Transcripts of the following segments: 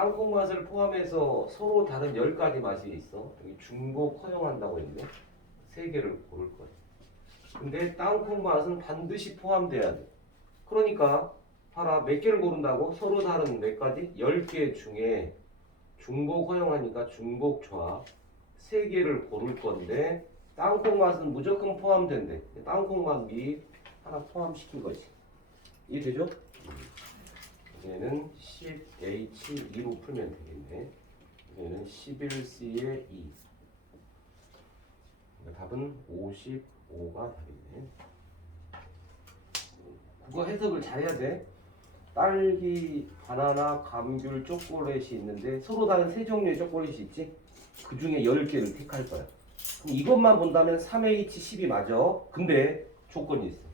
땅콩 맛을 포함해서 서로 다른 10가지 맛이 있어. 여기 중복 허용한다고 했네. 3개를 고를 거야. 근데 땅콩 맛은 반드시 포함돼야 돼. 그러니까 봐라, 몇 개를 고른다고? 서로 다른 몇 가지? 10개 중에 중복 허용하니까 중복 조합 3개를 고를 건데 땅콩 맛은 무조건 포함된대. 땅콩 맛 미 하나 포함시킨 거지. 이해되죠? 얘는 10H2로 풀면 되겠네. 얘는 11C의 2. 답은 55가 답이네. 국어 해석을 잘해야 돼. 딸기, 바나나, 감귤, 초콜릿이 있는데 서로 다른 세 종류의 초콜릿이 있지? 그 중에 10개를 택할 거야. 그럼 이것만 본다면 3H10이 맞아. 근데 조건이 있어.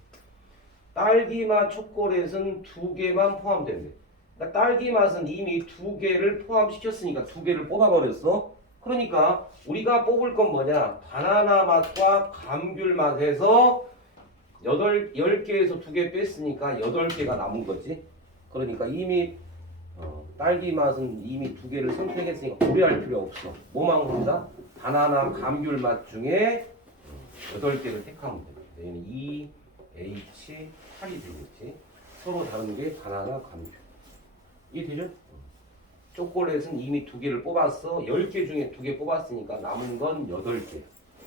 딸기 맛 초콜릿은 2개만 포함된대. 그러니까 딸기 맛은 이미 2개를 포함시켰으니까 2개를 뽑아버렸어. 그러니까 우리가 뽑을 건 뭐냐? 바나나 맛과 감귤 맛에서 10개에서 2개 뺐으니까 8개가 남은 거지. 그러니까 이미 딸기 맛은 이미 2개를 선택했으니까 고려할 필요 없어. 뭐만 고른다? 바나나 감귤 맛 중에 8개를 택하면 돼. 얘는 2H 8이 되겠지. 서로 다른 게 바나나 감귤. 이해되죠? 초콜릿은 이미 2개를 뽑았어. 10개 중에 2개 뽑았으니까 남은 건 8개.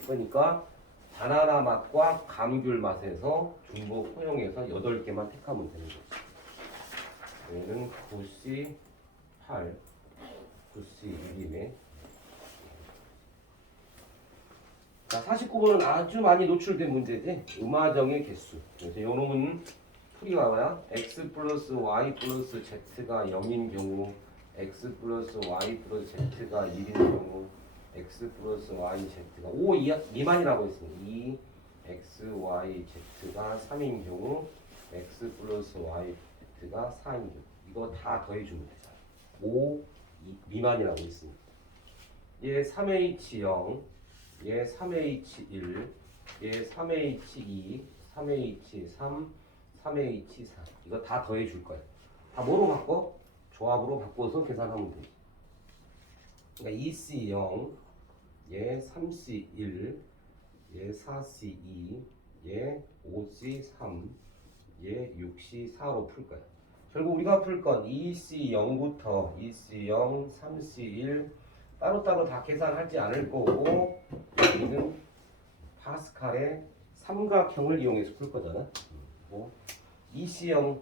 그러니까 바나나 맛과 감귤 맛에서 중복 허용해서 8개만 택하면 되는 거지. 얘는 9C 8, 9C 1이네. 자, 49번은 아주 많이 노출된 문제지. 음화정의 개수. 그래서 요 놈은 풀이가 뭐야? x 플러스 y 플러스 z가 0인 경우, x 플러스 y 플러스 z가 1인 경우, x 플러스 y z가 5 미만이라고 했으니 2 x y z가 3인 경우, x 플러스 y z가 4인 경우. 이거 다 더해주면 되잖아. 5 미만이라고 했으니 얘 3H0, 얘 3H1, 얘 3H2, 3H3, 3H4. 이거 다 더해줄 거야. 다 뭐로 바꿔? 조합으로 바꿔서 계산하면 돼. 그러니까 2C0, 얘 3C1, 얘 4C2, 얘 5C3, 얘 6C4로 풀 거야. 결국 우리가 풀 건 2C0부터 2C0, 3C1 따로따로 다 계산하지 않을 거고, 여기는 파스칼의 삼각형을 이용해서 풀 거잖아. 2C0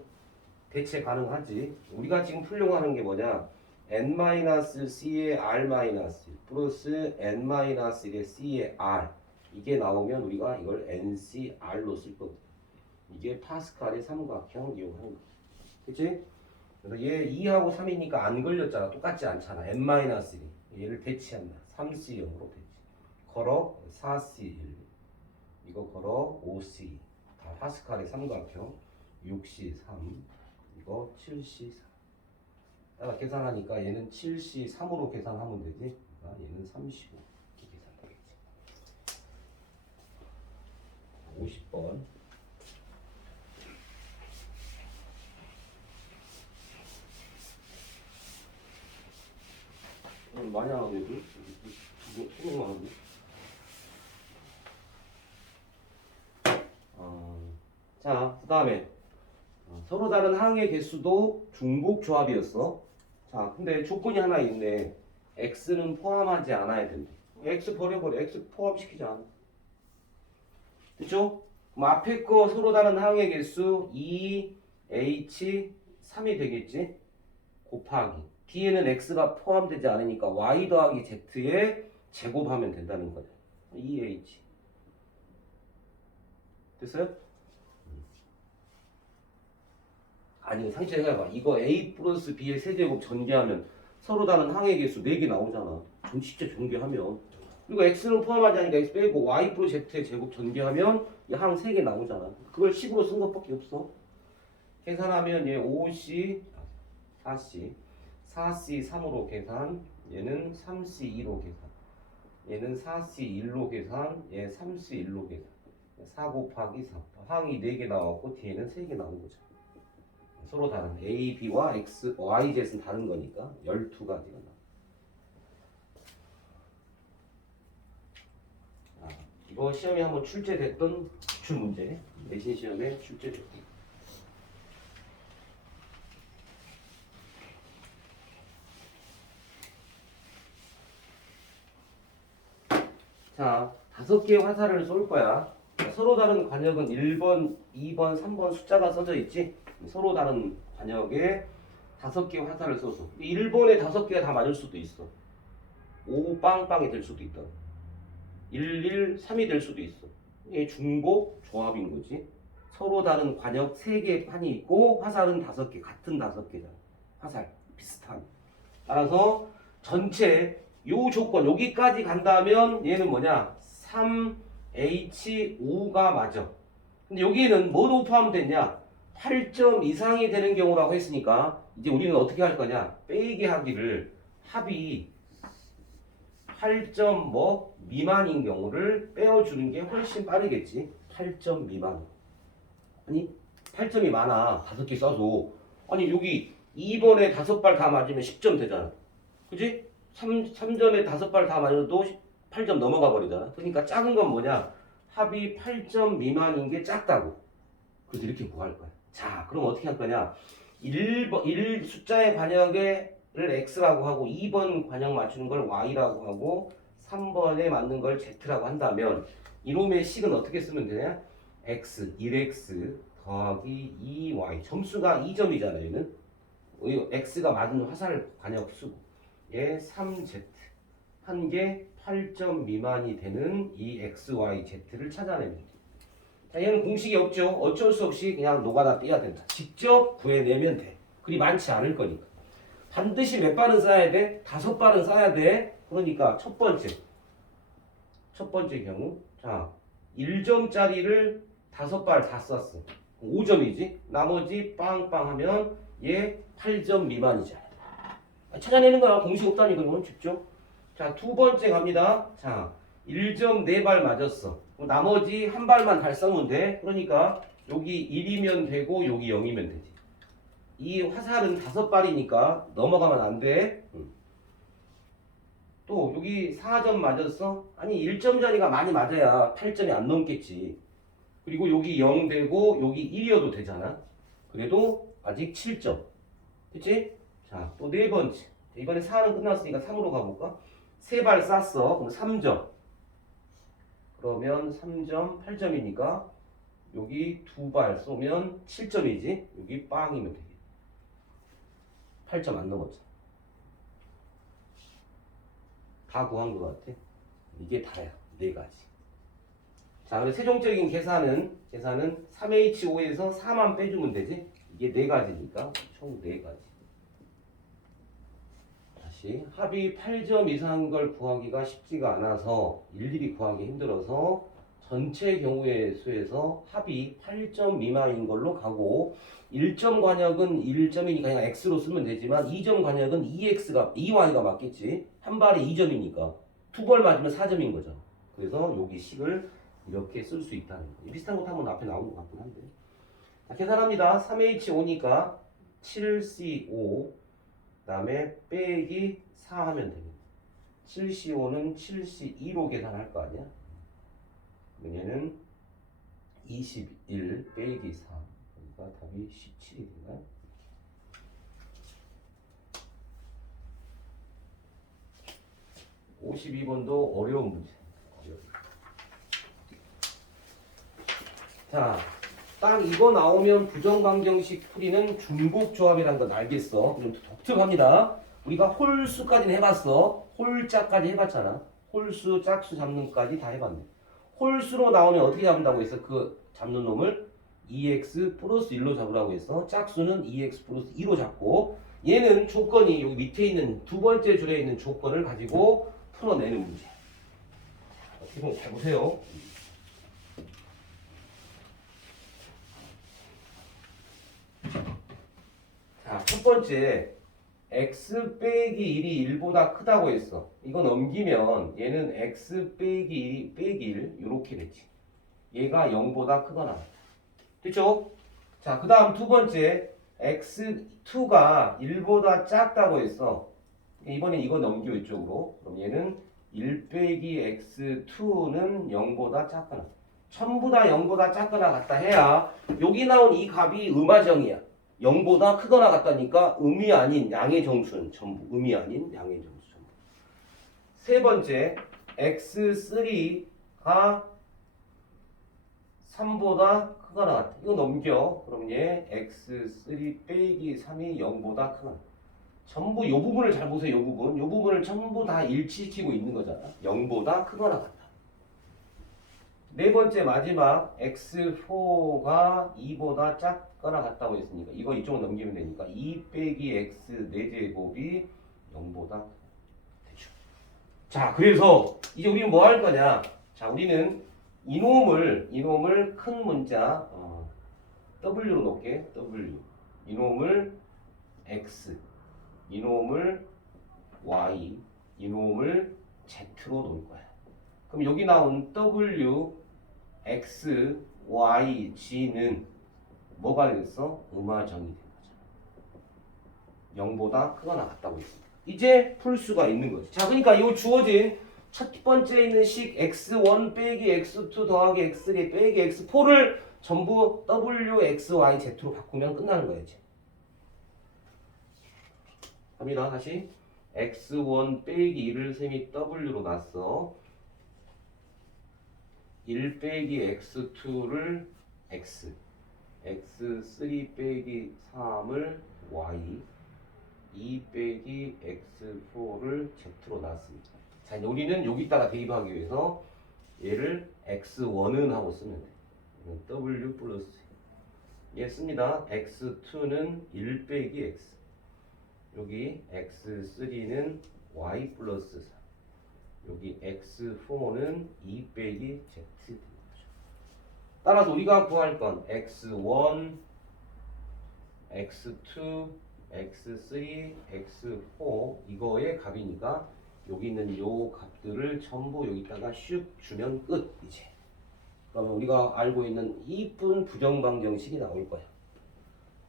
대체 가능하지. 우리가 지금 풀려고 하는 게 뭐냐? n-c의 r-1 플러스 n-1의 c의 r. 이게 나오면 우리가 이걸 ncr로 쓸 거거든. 이게 파스칼의 삼각형 이용하는 거. 그치? 그래서 얘 2하고 3이니까 안 걸렸잖아. 똑같지 않잖아. n-1. 얘를 대치한다. 3C0으로 대치. 걸어 4C1. 이거 걸어 5C. 다 파스칼의 삼각형. 6C3. 이거 7C4. 따라 계산하니까 얘는 7C3으로 계산하면 되지. 그러니까 얘는 35. 이렇게 계산되겠지. 50번. 많이 안 하네. 이거 생각만 하네. 자, 그 다음에 서로 다른 항의 개수도 중복 조합이었어. 자, 근데 조건이 하나 있네. x는 포함하지 않아야 된대. x 버려버려. x 포함시키지 않아. 그쵸? 그럼 앞에 거 서로 다른 항의 개수 2h 3이 되겠지? 곱하기. 뒤에는 x가 포함되지 않으니까 y 더하기 z에 제곱하면 된다는 거야. 2h. 됐어요? 아니, 상처해봐. 이거 a 플러스 b의 세제곱 전개하면 서로 다른 항의 개수 4개 나오잖아. 진짜 전개하면. 그리고 x는 포함하지 않으니까 x 빼고 y 플러스 z의 제곱 전개하면 이 항 3개 나오잖아. 그걸 식으로 쓴 것밖에 없어. 계산하면 얘 5c, 4c, 4c 3으로 계산, 얘는 3c 2로 계산, 얘는 4c 1로 계산, 얘 3c 1로 계산. 4 곱하기 4. 항이 4개 나왔고 뒤에는 3개 나온 거죠. 서로 다른 A, B와 X, Y, Z는 다른 거니까 12가지가 나. 이거 시험에 한번 출제됐던 기출 문제. 내신 시험에 출제됐던. 자, 5개의 화살을 쏠 거야. 서로 다른 관역은 1번, 2번, 3번 숫자가 써져 있지? 서로 다른 관역에 5개의 화살을 쏘서 1번에 5개가 다 맞을 수도 있어. 5 빵빵이 될 수도 있다. 1, 1, 3이 될 수도 있어. 이게 중복 조합인 거지. 서로 다른 관역 3개의 판이 있고 화살은 5개, 같은 5개잖아. 화살 비슷한. 따라서 전체 요 조건 여기까지 간다면 얘는 뭐냐? 3H5가 맞아. 근데 여기는 뭐로 포함 됐냐? 8점 이상이 되는 경우라고 했으니까 이제 우리는 어떻게 할 거냐? 빼기 하기를 합이 8점 뭐 미만인 경우를 빼어주는 게 훨씬 빠르겠지. 8점 미만. 아니 8점이 많아. 5개 써도. 아니 여기 2번에 5발 다 맞으면 10점 되잖아. 그지? 3점에 5발 다 맞아도 8점 넘어가 버리잖아. 그러니까 작은 건 뭐냐? 합이 8점 미만인 게 작다고. 그래서 이렇게 구할 거야. 자, 그럼 어떻게 할 거냐? 1 숫자의 관역을 X라고 하고 2번 관역 맞추는 걸 Y라고 하고 3번에 맞는 걸 Z라고 한다면 이놈의 식은 어떻게 쓰면 되냐? X, 1X 더하기 2Y. 점수가 2점이잖아요. 얘는. X가 맞은 화살 관역 수고. 얘 3Z. 한 개 8점 미만이 되는 이 XY, Z를 찾아내면 돼. 자, 얘는 공식이 없죠. 어쩔 수 없이 그냥 노가다 떼야 된다. 직접 구해내면 돼. 그리 많지 않을 거니까. 반드시 몇 발은 써야 돼? 5발은 써야 돼. 그러니까 첫 번째 경우 자 1점짜리를 5발 다 썼어. 5점이지. 나머지 빵빵 하면 얘 8점 미만이잖아. 찾아내는 거야. 공식 없다니까 이건 쉽죠. 자, 두 번째 갑니다. 자, 1점 4발 맞았어. 나머지 한 발만 잘 써면 돼. 그러니까 여기 1이면 되고 여기 0이면 되지. 이 화살은 5발이니까 넘어가면 안 돼. 또 여기 4점 맞았어? 아니 1점짜리가 많이 맞아야 8점이 안 넘겠지. 그리고 여기 0 되고 여기 1이어도 되잖아. 그래도 아직 7점. 그치? 자, 또 네 번째. 이번에 4는 끝났으니까 3으로 가볼까? 3발 쐈어. 그럼 3점. 그러면 3점 8점이니까 여기 2발 쏘면 7점이지. 여기 빵이면 되겠다. 8점 안 넘었잖아. 다 구한 것 같아. 이게 다야. 4가지. 자, 그래서 세종적인 계산은 3H5에서 4만 빼주면 되지. 이게 4가지니까 총 4가지. 다시 합이 8점 이상인 걸 구하기가 쉽지가 않아서 일일이 구하기 힘들어서 전체 경우의 수에서 합이 8점 미만인 걸로 가고 1점 관역은 1점이니까 그냥 X로 쓰면 되지만 2점 관역은 2Y가 맞겠지. 한 발에 2점이니까 두 발 맞으면 4점인 거죠. 그래서 여기 식을 이렇게 쓸 수 있다는 거. 비슷한 것도 한번 앞에 나온 것 같긴 한데. 자, 계산합니다. 3H5니까 7C5 그다음에 빼기 4 하면 됩니다. 7C5는 7C2로 계산할 거 아니야? 얘는 21 빼기 4. 그러니까 답이 17이 되나요? (52번도) 어려운 문제. 자, 딱 이거 나오면 부정관경식 풀이는 중복조합이라는 건 알겠어. 좀 독특합니다. 우리가 홀수까지는 해봤어. 홀자까지 해봤잖아. 홀수, 짝수 잡는 까지 다 해봤네. 홀수로 나오면 어떻게 잡는다고 했어? 그 잡는 놈을 2x 플러스 1로 잡으라고 했어. 짝수는 2x 플러스 2로 잡고 얘는 조건이 여기 밑에 있는 두 번째 줄에 있는 조건을 가지고 풀어내는 문제. 어떻게 보면 잘 보세요. 자, 첫 번째 x 빼기 1이 1보다 크다고 했어. 이거 넘기면 얘는 x 빼기 1이 빼기 1 이렇게 되지. 얘가 0보다 크거나. 됐죠? 자, 그 다음 두 번째 x2가 1보다 작다고 했어. 이번엔 이거 넘겨 이쪽으로. 그럼 얘는 1 빼기 x2는 0보다 작거나 전부 다 0보다 작거나 같다 해야 여기 나온 이 값이 음화정이야. 0보다 크거나 같다니까 음이 아닌 양의 정수는 전부 음이 아닌 양의 정수 전부. 세 번째 x3가 3보다 크거나 같다. 이거 넘겨. 그럼 얘 x3 빼기 3이 0보다 크거나. 전부 이 부분을 잘 보세요. 이 부분. 이 부분을 전부 다 일치시키고 있는 거잖아. 0보다 크거나 같다. 네 번째 마지막 x4가 2보다 작거나 같다고 했으니까 이거 이쪽으로 넘기면 되니까 2 빼기 x 4제곱이 0보다 대충. 자, 그래서 이제 우리는 뭐 할 거냐? 자, 우리는 이놈을 큰 문자 W로 놓을게. W. 이놈을 X. 이놈을 Y. 이놈을 Z로 놓을 거야. 그럼 여기 나온 W, X, Y, G는 뭐가 됐어? 음화정이 된 거잖아. 0보다 크거나 같다고 했습니다. 이제 풀 수가 있는 거지. 자, 그러니까 이 주어진 첫 번째 있는 식 x1 빼기 x2 더하기 x3 빼기 x4를 전부 w, x, y, z로 바꾸면 끝나는 거예요. 이제. 갑니다. 다시 x1 빼기 1을 셈이 w로 놨어. 1 빼기 x2를 x, x3 빼기 3을 y, 2 빼기 x4를 z로 놨습니다. 자, 이제 우리는 여기다가 대입하기 위해서 얘를 x1은 하고 쓰면 돼. w 플러스 얘 씁니다. x2는 1 빼기 x, 여기 x3는 y 플러스 3, 여기 x4는 2 빼기 z 되는 거죠. 따라서 우리가 구할 건 x1, x2, x3, x4 이거의 값이니까 여기 있는 요 값들을 전부 여기다가 슉 주면 끝. 이제 그러면 우리가 알고 있는 이쁜 부정방정식이 나올 거야.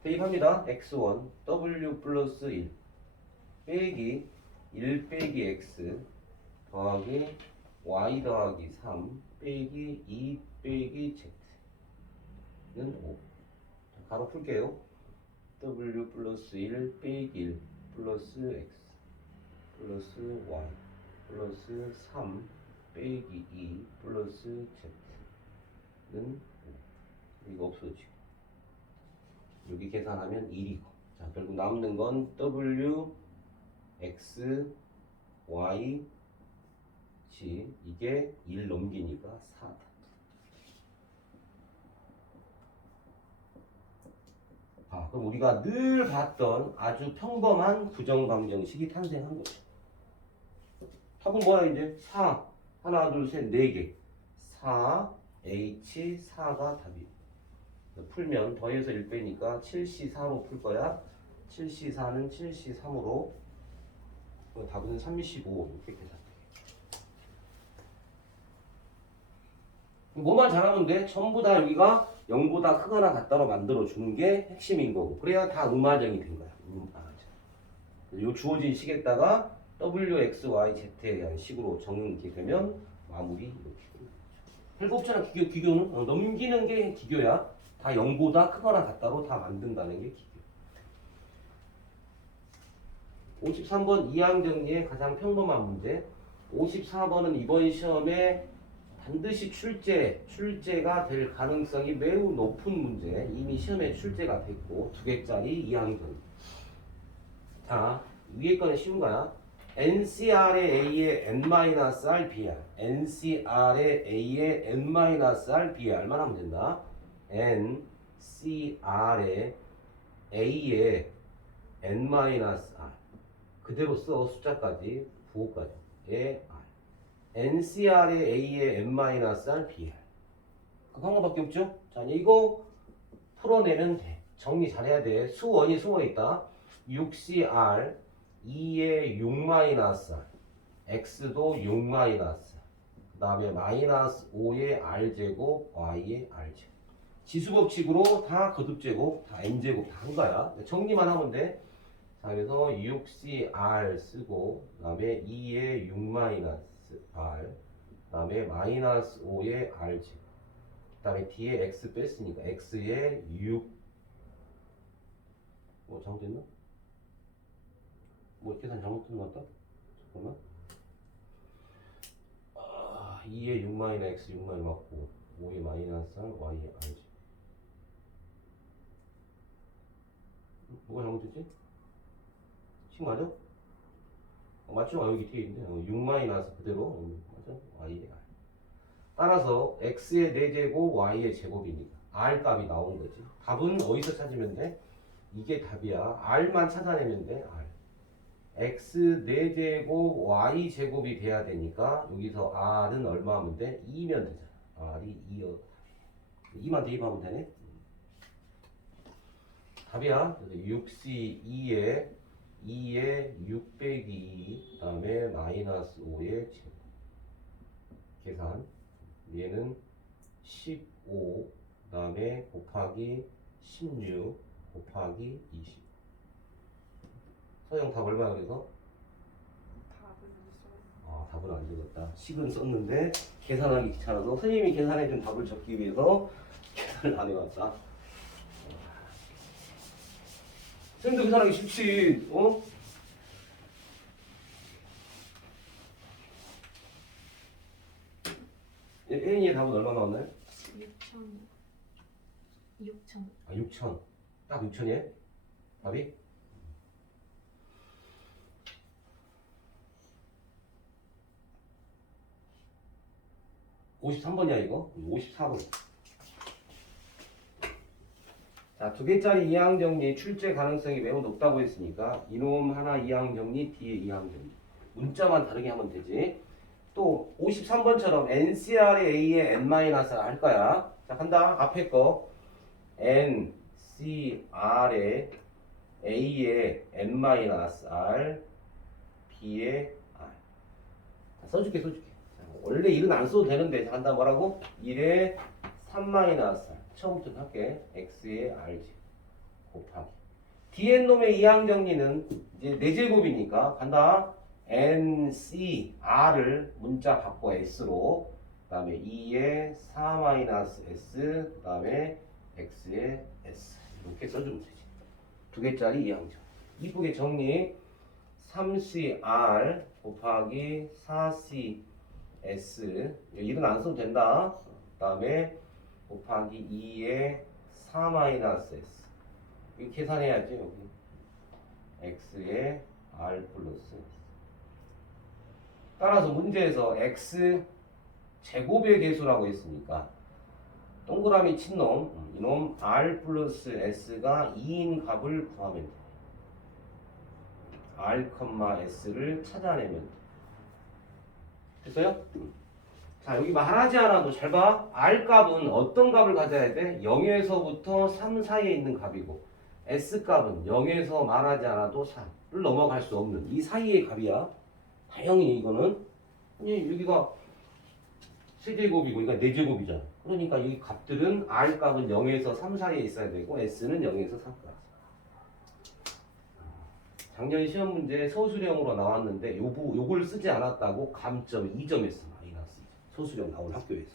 대입합니다. x1 w 플러스 1 빼기 1 빼기 x 더하기 y 더하기 3 빼기 2 빼기 z는 5. 바로 풀게요. w 플러스 1 빼기 1 플러스 x 플러스 y 플러스 3 빼기 2 플러스 z는 5. 이거 없어지고 여기 계산하면 1이고. 자, 결국 남는 건 w x y z 이게 1 넘기니까 4다. 그럼 우리가 늘 봤던 아주 평범한 부정방정식이 탄생한 거죠. 답은 뭐야 이제? 4. 하나, 둘, 셋, 4개. 4, H, 4가 답이에요. 풀면 더해서 1 빼니까 7C4로 풀 거야. 7C4는 7C3으로. 답은 35. 이렇게 계산돼. 뭐만 잘하면 돼? 전부 다 여기가 0보다 크거나 같다로 만들어 주는 게 핵심인 거고. 그래야 다 음화정이 된 거야. 요 주어진 식에다가 w, x, y, z에 대한 식으로 정리게 되면 마무리 이렇게. 헬곱처럼 기교는 넘기는 게 기교야. 다 0보다 크거나 같다로 다 만든다는 게 기교. 53번 이항정리의 가장 평범한 문제. 54번은 이번 시험에 반드시 출제가 될 가능성이 매우 높은 문제. 이미 시험에 출제가 됐고 2개짜리 이항정. 자, 위에 거는 쉬운 거야. NCR의 A의 N-R BR. NCR의 A의 N-R BR만 하면 된다. NCR의 A의 N-R. 그대로 써. 숫자까지. 부호까지. 의 R. NCR의 A의 N-R BR. 그 방법밖에 없죠? 자, 이거 풀어내면 돼. 정리 잘해야 돼. 수원이 숨어 있다. 6CR 2의 6-R, x도 6-R, 그 다음에 마이너스 5의 r제곱, y의 r제곱. 지수법칙으로 다 거듭제곱, 다 n제곱 다 한 거야. 정리만 하면 돼. 자, 그래서 6cr 쓰고, 그 다음에 2의 6-r, 그 다음에 마이너스 5의 r제곱, 그 다음에 뒤에 x 뺐으니까 x의 6, 뭐 잘못됐나? 뭐 계산 잘못된 것 같다? 잠깐만. 2의 6-x 6- 맞고 5의 마이너스 r, y의 r제곱. 뭐가 잘못됐지? 식 맞아? 맞죠? 여기 뒤에 있는데 6- 그대로 맞아? y의 r. 따라서 x의 4제곱 y의 제곱이니까 r 값이 나온 거지. 답은 어디서 찾으면 돼? 이게 답이야. r만 찾아내면 돼. r. x 4제곱 y 제곱이 돼야 되니까 여기서 r은 얼마 하면 돼? 2면 되잖아. r이 2만 대입하면 되네. 답이야. 그래서 6c 2에 6 빼기 2, 그 다음에 마이너스 5의 제곱. 계산. 얘는 15, 그 다음에 곱하기 16, 곱하기 20. 서영 답 얼마야 그래서? 답은 안 적었다. 식은 썼는데 계산하기 귀찮아서 선생님이 계산해준 답을 적기 위해서 계산을 안 해왔다. 선생님도 계산하기 쉽지, 어? 혜인이의 답은 얼마 나왔나요? 6천. 6천. 딱 6천이에요? 답이? (53번이야) 이거? 54번. 자, 2개짜리 이항정리 출제 가능성이 매우 높다고 했으니까 이놈 하나 이항정리, 뒤에 이항정리. 문자만 다르게 하면 되지. 또 53번처럼 NCR의 A에 N-R 할 거야. 자, 간다. 앞에 거 NCR의 A에 N-R, B에 R. 자, 써줄게. 자, 원래 1은 안 써도 되는데 자, 간다. 뭐라고? 1에 3-R. 처음부터 할게. X에 R지 곱하기. 뒤에 놈의 이항정리는 이제 4제곱이니까 간다. NCR을 문자 바꿔 S로, 그 다음에 2에 4-S, 그 다음에 X에 S. 이렇게 써주면 되지. 2개짜리 이항정. 이쁘게 정리. 3CR 곱하기 4CS. 이런 안 써도 된다. 그 다음에 곱하기 2에 4-S. 이거 계산해야지. 여기 X에 R 플러스 S. 따라서 문제에서 x 제곱의 개수라고 했으니까 동그라미 친 놈, 이놈 r 플러스 s가 2인 값을 구하면 돼. r, s를 찾아내면 돼. 됐어요? 자, 여기 말하지 않아도 잘 봐. r 값은 어떤 값을 가져야 돼? 0에서부터 3 사이에 있는 값이고 s 값은 0에서 말하지 않아도 3을 넘어갈 수 없는 이 사이의 값이야. 다행히 이거는 여기가 세제곱이고 그러니까 4제곱이잖아. 그러니까 이 값들은 R 값은 0에서 3 사이에 있어야 되고 S는 0에서 3까지. 작년 시험 문제 서술형으로 나왔는데 요걸 쓰지 않았다고 감점 2점했어. 마이너스 2점. 서술형 나온 학교에서.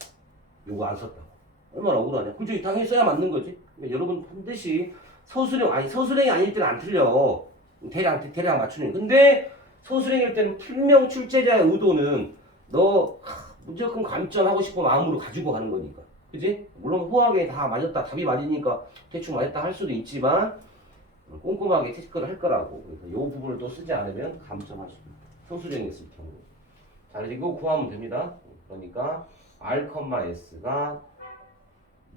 요거 안 썼다고. 얼마나 억울하냐. 그죠? 당연히 써야 맞는 거지. 그러니까 여러분 반드시 서술형이 아닐 때는 안 틀려. 대략 맞추는. 근데 서술형일 때는 분명 출제자의 의도는 너 무조건 감점하고 싶은 마음으로 가지고 가는 거니까. 그지? 물론 후하게 다 맞았다, 답이 맞으니까 대충 맞았다 할 수도 있지만 꼼꼼하게 체크를 할 거라고. 그래서 이 부분을 또 쓰지 않으면 감점할 수 있다. 서술형에 쓸 경우. 자, 이제 이거 구하면 됩니다. 그러니까 R, S가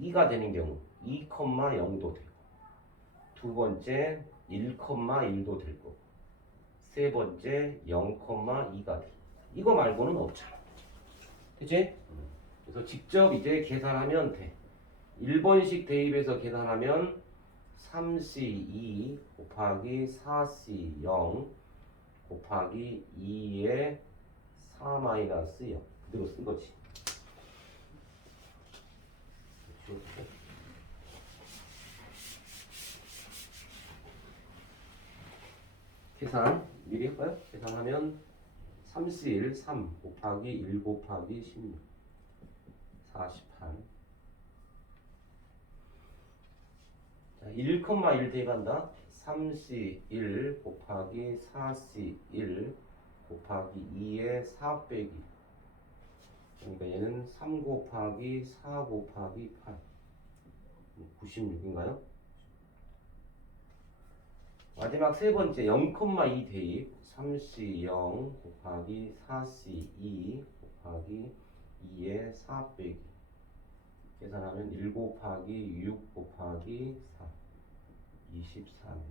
2가 되는 경우 2,0도 되고, 두 번째 1,1도 될 거고, 세 번째 0,2가 돼. 이거 말고는 없잖아. 그치? 그래서 직접 이제 계산하면 돼. 1번식 대입해서 계산하면 3C2 곱하기 4C0 곱하기 2의 4-0 그대로 쓴 거지. 계산 미리 할까요? 계산하면 3C1 3 곱하기 1 곱하기 16 48. 자, 1,1 대입한다. 3C1 곱하기 4C1 곱하기 2의 4 빼기. 그러니까 얘는 3 곱하기 4 곱하기 8. 96인가요? 마지막 세 번째 0,2 대입. 3C0 곱하기 4C2 곱하기 2의 4 빼기. 계산하면 1 곱하기 6 곱하기 4 23.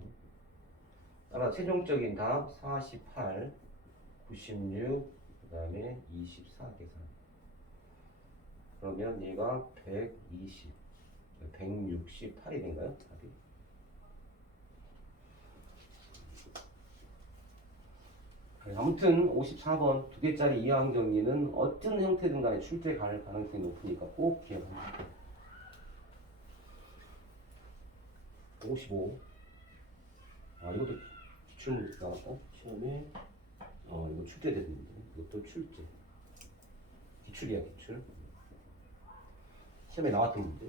따라 최종적인 답 48 96 그 다음에 24 계산. 그러면 얘가 120 168이 된가요? 답이. 아무튼 54번 두 개짜리 이하항 정리는 어떤 형태든 간에 출제 갈 가능성이 높으니까 꼭 기억합니다. 55. 아 이것도 기출문 나왔다. 시험에 이거 출제됐는데 이것도 출제. 기출이야 기출. 시험에 나왔던 문제.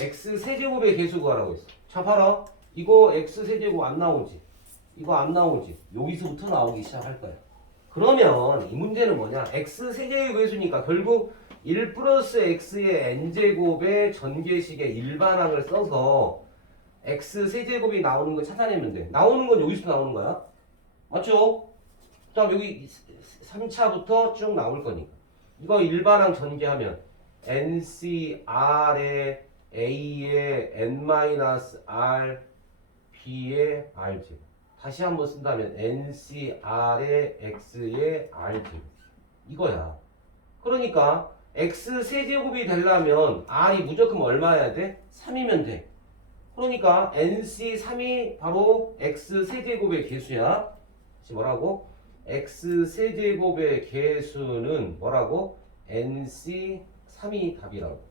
x 세제곱의 개수 구하라고 했어. 자 봐라. 이거 x 세제곱 안 나오지. 이거 안 나오지. 여기서부터 나오기 시작할 거야. 그러면 이 문제는 뭐냐? x 세제곱의 개수니까 결국 1 플러스 x의 n제곱의 전개식의 일반항을 써서 x 세제곱이 나오는 거 찾아내면 돼. 나오는 건 여기서 나오는 거야. 맞죠? 그 다음 여기 3차부터 쭉 나올 거니까. 이거 일반항 전개하면 NCR의 A의 N-R B의 R제곱. 다시 한번 쓴다면 NCR의 X의 R제곱. 이거야. 그러니까 X 세제곱이 되려면 R이 무조건 얼마여야 돼? 3이면 돼. 그러니까 NC3이 바로 X 세제곱의 개수야. 다시 뭐라고? X 세제곱의 개수는 뭐라고? NC3이 답이라고.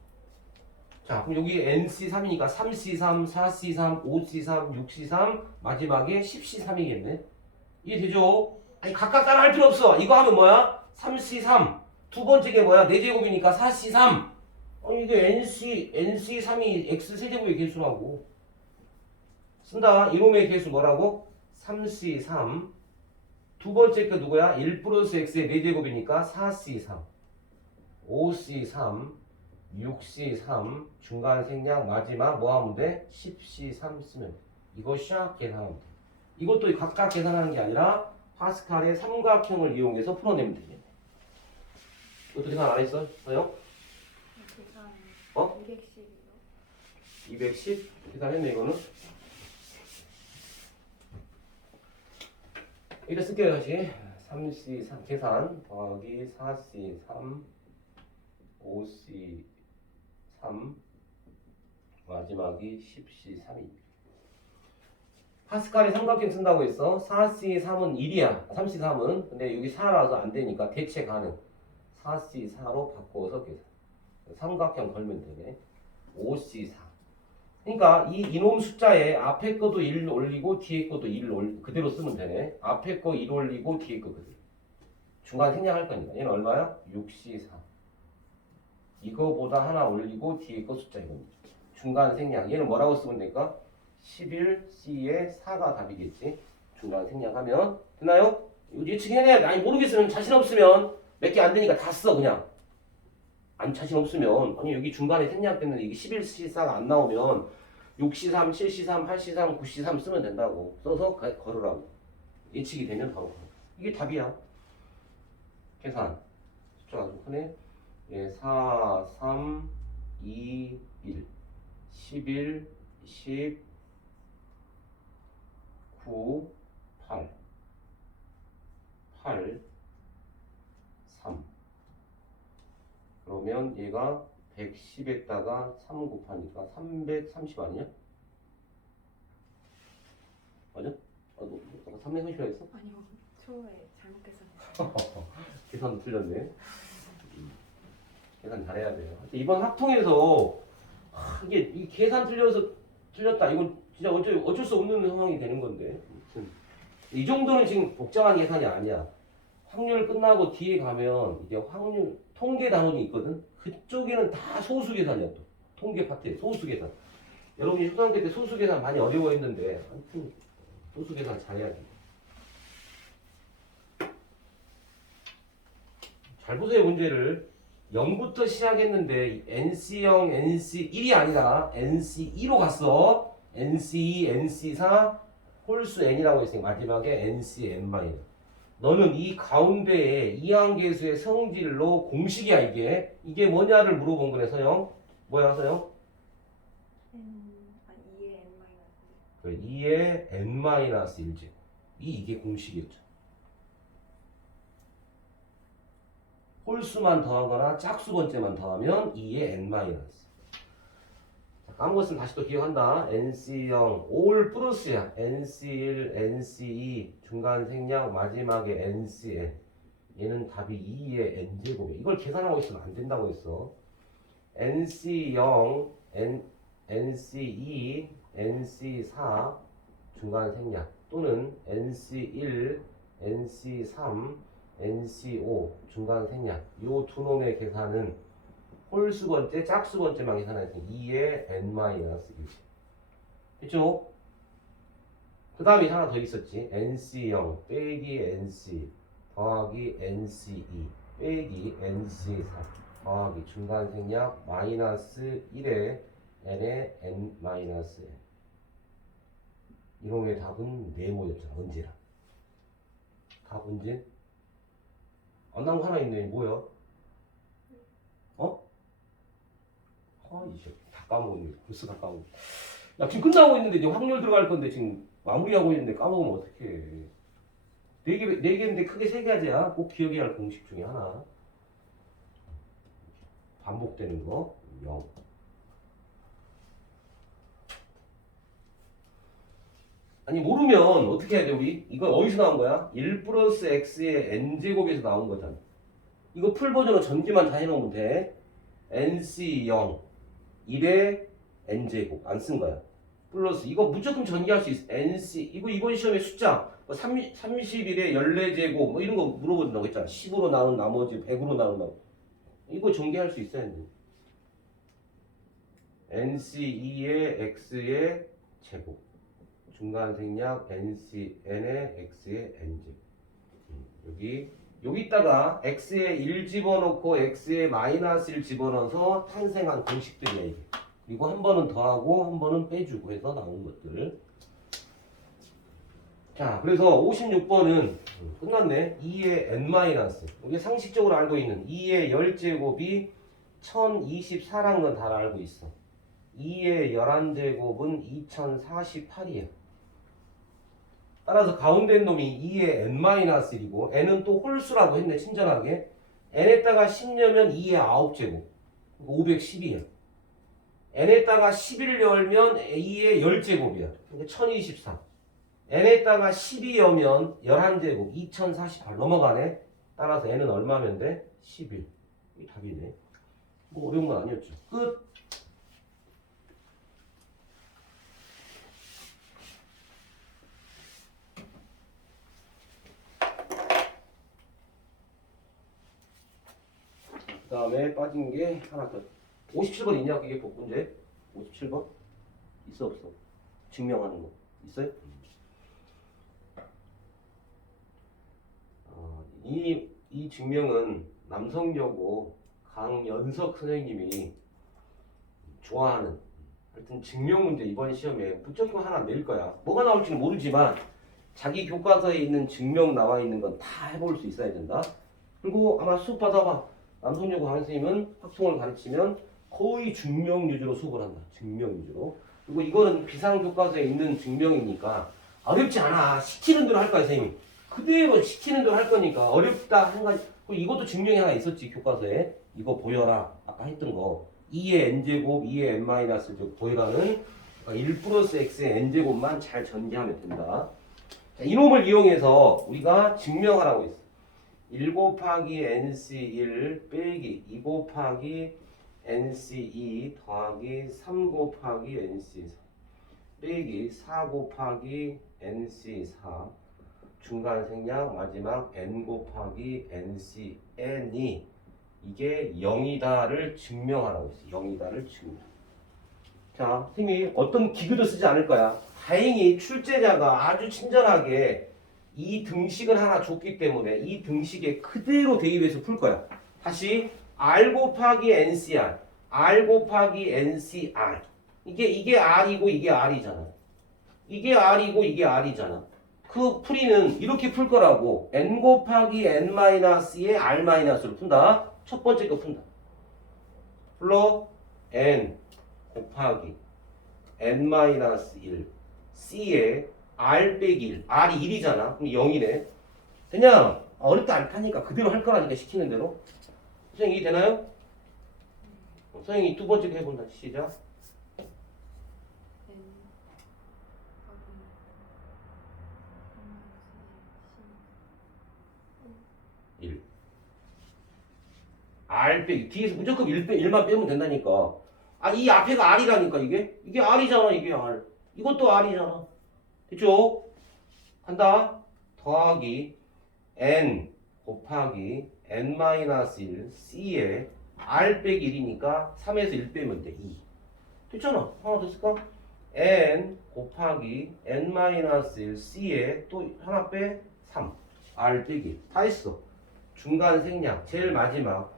자, 그럼 여기 NC3이니까 3C3, 4C3, 5C3, 6C3, 마지막에 10C3이겠네. 이해되죠? 아니, 각각 따라 할 필요 없어. 이거 하면 뭐야? 3C3. 두 번째 게 뭐야? 4제곱이니까 4C3. 아니, 이게 NC3이 X세제곱의 개수라고. 쓴다. 이놈의 개수 뭐라고? 3C3. 두 번째 게 누구야? 1 플러스 X의 4제곱이니까 4C3. 5C3. 6C3 중간 생략 마지막 뭐 하면 돼? 10C3 쓰면 돼. 이거 샥 계산하면 돼. 이것도 각각 계산하는 게 아니라 파스칼의 삼각형을 이용해서 풀어내면 되겠네. 이것도 계산 안 했어요? 계산 어? 210이요. 210? 계산했네 이거는. 이래 쓸게요 다시. 3C3 계산 더하기 4C3 5C3 마지막이 10C3입니다. 파스칼의 삼각형 쓴다고 했어. 4C3은 1이야. 3C3은. 근데 여기 4라서 안 되니까 대체 가능. 4C4로 바꿔서 계산. 삼각형 걸면 되네. 5C4. 그러니까 이놈 숫자에 앞에 거도 1 올리고 뒤에 거도 1 그대로 쓰면 되네. 앞에 거 1 올리고 뒤에 거 그대로. 중간 생략할 거니까. 얘는 얼마야? 6C4. 이거보다 하나 올리고 뒤에 거 숫자 이겁니다. 중간 생략. 얘는 뭐라고 쓰면 될까? 11C에 4가 답이겠지. 중간 생략하면 되나요? 이거 예측해내야 돼. 아니 모르겠으면 자신 없으면 몇 개 안 되니까 다 써 그냥. 아니 자신 없으면 아니 여기 중간에 생략됐는데 이게 11C4가 안 나오면 6C3, 7C3, 8C3, 9C3 쓰면 된다고. 써서 걸으라고. 예측이 되면 바로 걸어. 이게 답이야. 계산. 숫자가 좀 크네. 예, 4, 3, 2, 1, 11, 10, 9, 8, 8, 3. 그러면 얘가 110에다가 3 곱하니까 330 아니냐? 맞아? 너 330이라 했어? 아니요, 초에 잘못 계산했어요. 계산도 틀렸네. 계산 잘해야 돼요. 이번 합통에서 이게 이 계산 틀렸다. 이건 진짜 어쩔 수 없는 상황이 되는 건데. 이 정도는 지금 복잡한 계산이 아니야. 확률 끝나고 뒤에 가면 이게 확률 통계 단원이 있거든. 그쪽에는 다 소수 계산이야 또. 통계 파트에 소수 계산. 여러분이 초등학교 때 소수 계산 많이 어려워했는데 아무튼 소수 계산 잘해야지. 잘 보세요 문제를. 0부터 시작했는데 NC0, NC1이 아니라 NC2로 갔어. NC2, NC4 홀수 n이라고 했으니 마지막에 NCn-. 너는 이 가운데에 이항계수의 성질로 공식이야 이게. 이게 뭐냐를 물어본 거네 서영. 뭐야 서영? 아니 2의 n 마이너스. 그래, 2의 n-1제. 이게 공식이었죠. 홀수만 더하거나 짝수 번째만 더하면 2의 n-. 까먹었으면 다시 또 기억한다. NC0 올 플러스야. NC1, NC2 중간 생략 마지막에 NCN. 얘는 답이 2의 n제곱이야. 이걸 계산하고 있으면 안 된다고 했어. NC0, NC2, NC4 중간 생략 또는 NC1, NC3, NC5 중간 생략. 요 두 놈의 계산은 홀수 번째, 짝수 번째만 계산했으니 2의 n-1. 됐죠? 그 다음에 하나 더 있었지. NC0 빼기 NC 더하기 NC2 빼기 NC3 더하기 중간 생략 마이너스 1의 n의 n-n. 이놈의 답은 네모였잖아. 언제나. 답 언제? 안 나온 거 하나 있네. 뭐야? 어? 이제 다 까먹었네. 벌써 다 까먹었네. 야, 지금 끝나고 있는데 이제 확률 들어갈 건데 지금 마무리하고 있는데 까먹으면 어떡해. 네 개인데 크게 세 가지야. 꼭 기억해야 할 공식 중에 하나. 반복되는 거 0. 아니 모르면 어떻게 해야 돼 우리? 이거 어디서 나온 거야? 1 플러스 x의 n제곱에서 나온 거잖아. 이거 풀 버전으로 전기만 다 해놓으면 돼. NC0 1의 n제곱 안 쓴 거야. 플러스 이거 무조건 전개할 수 있어. NC 이번 시험에 숫자 뭐 31의 14제곱 뭐 이런 거 물어본다고 했잖아. 10으로 나눈 나머지 100으로 나눈 나머지 이거 전개할 수 있어야 돼. NC2의 x의 제곱 중간 생략 NCn의 x의 n제곱. 여기다가 x에 1 집어넣고 x에 마이너스 1 집어넣어서 탄생한 공식들이야 이게. 그리고 한 번은 더하고 한 번은 빼주고 해서 나온 것들. 자, 그래서 56번은 끝났네. 2의 n-. 이게 상식적으로 알고 있는 2의 10제곱이 1024란 건 다 알고 있어. 2의 11제곱은 2048이야. 따라서 가운데 놈이 2의 n-1이고 n은 또 홀수라고 했네. 친절하게. n에다가 10여면 2의 9제곱 512야. n에다가 11 열면 2의 10제곱이야. 그러니까 1024. n에다가 12 여면 11제곱 2048 넘어가네. 따라서 n은 얼마면 돼? 11. 이 답이네. 뭐 어려운 건 아니었죠. 끝. 그 다음에 빠진 게 하나 더. 57번 있냐? 그게 문제? 57번? 있어 없어? 증명하는 거 있어요? 이 증명은 남성여고 강연석 선생님이 좋아하는 하여튼 증명 문제 이번 시험에 무조건 하나 낼 거야. 뭐가 나올지는 모르지만 자기 교과서에 있는 증명 나와 있는 건 다 해볼 수 있어야 된다. 그리고 아마 수업 받아봐. 남성여고 강연 선생님은 학생을 가르치면 거의 증명 위주로 수업을 한다. 증명 위주로. 그리고 이거는 비상교과서에 있는 증명이니까 어렵지 않아. 시키는 대로 할 거야 선생님. 그대로 시키는 대로 할 거니까 어렵다 한 가지. 그리고 이것도 증명이 하나 있었지 교과서에. 이거 보여라. 아까 했던 거. 2의 n제곱, 2의 n-제곱 보여라는 1 플러스 x의 n제곱만 잘 전개하면 된다. 자, 이놈을 이용해서 우리가 증명하라고 했어. 1 곱하기 nc1 빼기 2 곱하기 nc2 더하기 3 곱하기 nc3 빼기 4 곱하기 nc4 중간 생략 마지막 n 곱하기 nc n이 이게 0이다를 증명하라고 했어요. 0이다를 증명. 자, 선생님이 어떤 기구도 쓰지 않을 거야. 다행히 출제자가 아주 친절하게 이 등식을 하나 줬기 때문에 이 등식에 그대로 대입해서 풀 거야. 다시 r 곱하기 ncr, r 곱하기 ncr. 이게 r이고 이게 r이잖아. 이게 r이고 이게 r이잖아. 그 풀이는 이렇게 풀 거라고. n 곱하기 n-의 r-로 푼다. 첫 번째 거 푼다. 불러 n 곱하기 n-1 c에 r 빼기 1. r이 1이잖아. 그럼 0이네. 그냥 어렵지 않다니까 그대로 할 거라니까 시키는 대로. 선생님 이해 되나요? 선생님이 두 번째 거 해본다. 시작. N 하고 1. r 빼기 뒤에서 무조건 1만 빼면 된다니까. 아, 이 앞에가 r이라니까 이게 r이잖아. 이게 r. 이것도 r이잖아. 됐죠? 간다. 더하기 n 곱하기 n-1 c에 r 빼기 1이니까 3에서 1 빼면 돼. 2. 됐잖아. 하나 더 쓸까? n 곱하기 n-1 c에 또 하나 빼 3. r 빼기. 다 했어. 중간 생략. 제일 마지막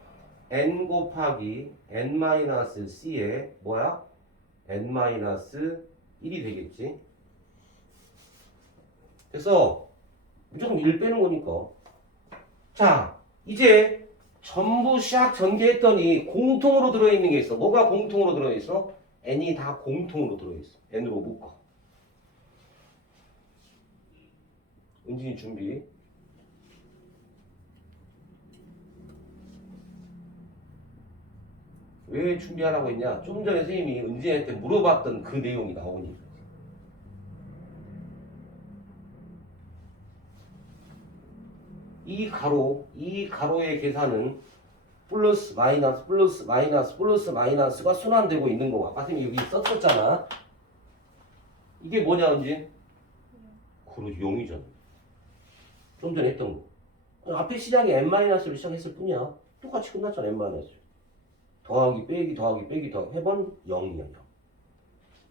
n 곱하기 n-1 c에 뭐야? n-1이 되겠지. 그래서 무조건 1 빼는 거니까. 자, 이제 전부 샥 전개했더니 공통으로 들어있는 게 있어. 뭐가 공통으로 들어있어? n이 다 공통으로 들어있어. n으로 묶어. 은진이 준비. 왜 준비하라고 했냐? 좀 전에 선생님이 은진이한테 물어봤던 그 내용이 나오니까. 이 가로의 계산은 플러스 마이너스 플러스 마이너스 플러스 마이너스가 순환되고 있는 거고 아까 선생님이 여기 썼었잖아. 이게 뭐냐 은진? 그러지 0이잖아. 좀 전에 했던 거. 앞에 시작이 n-로 시작했을 뿐이야. 똑같이 끝났잖아. n-. 더하기 빼기 더하기 빼기 더하기 해본 0이야. 0.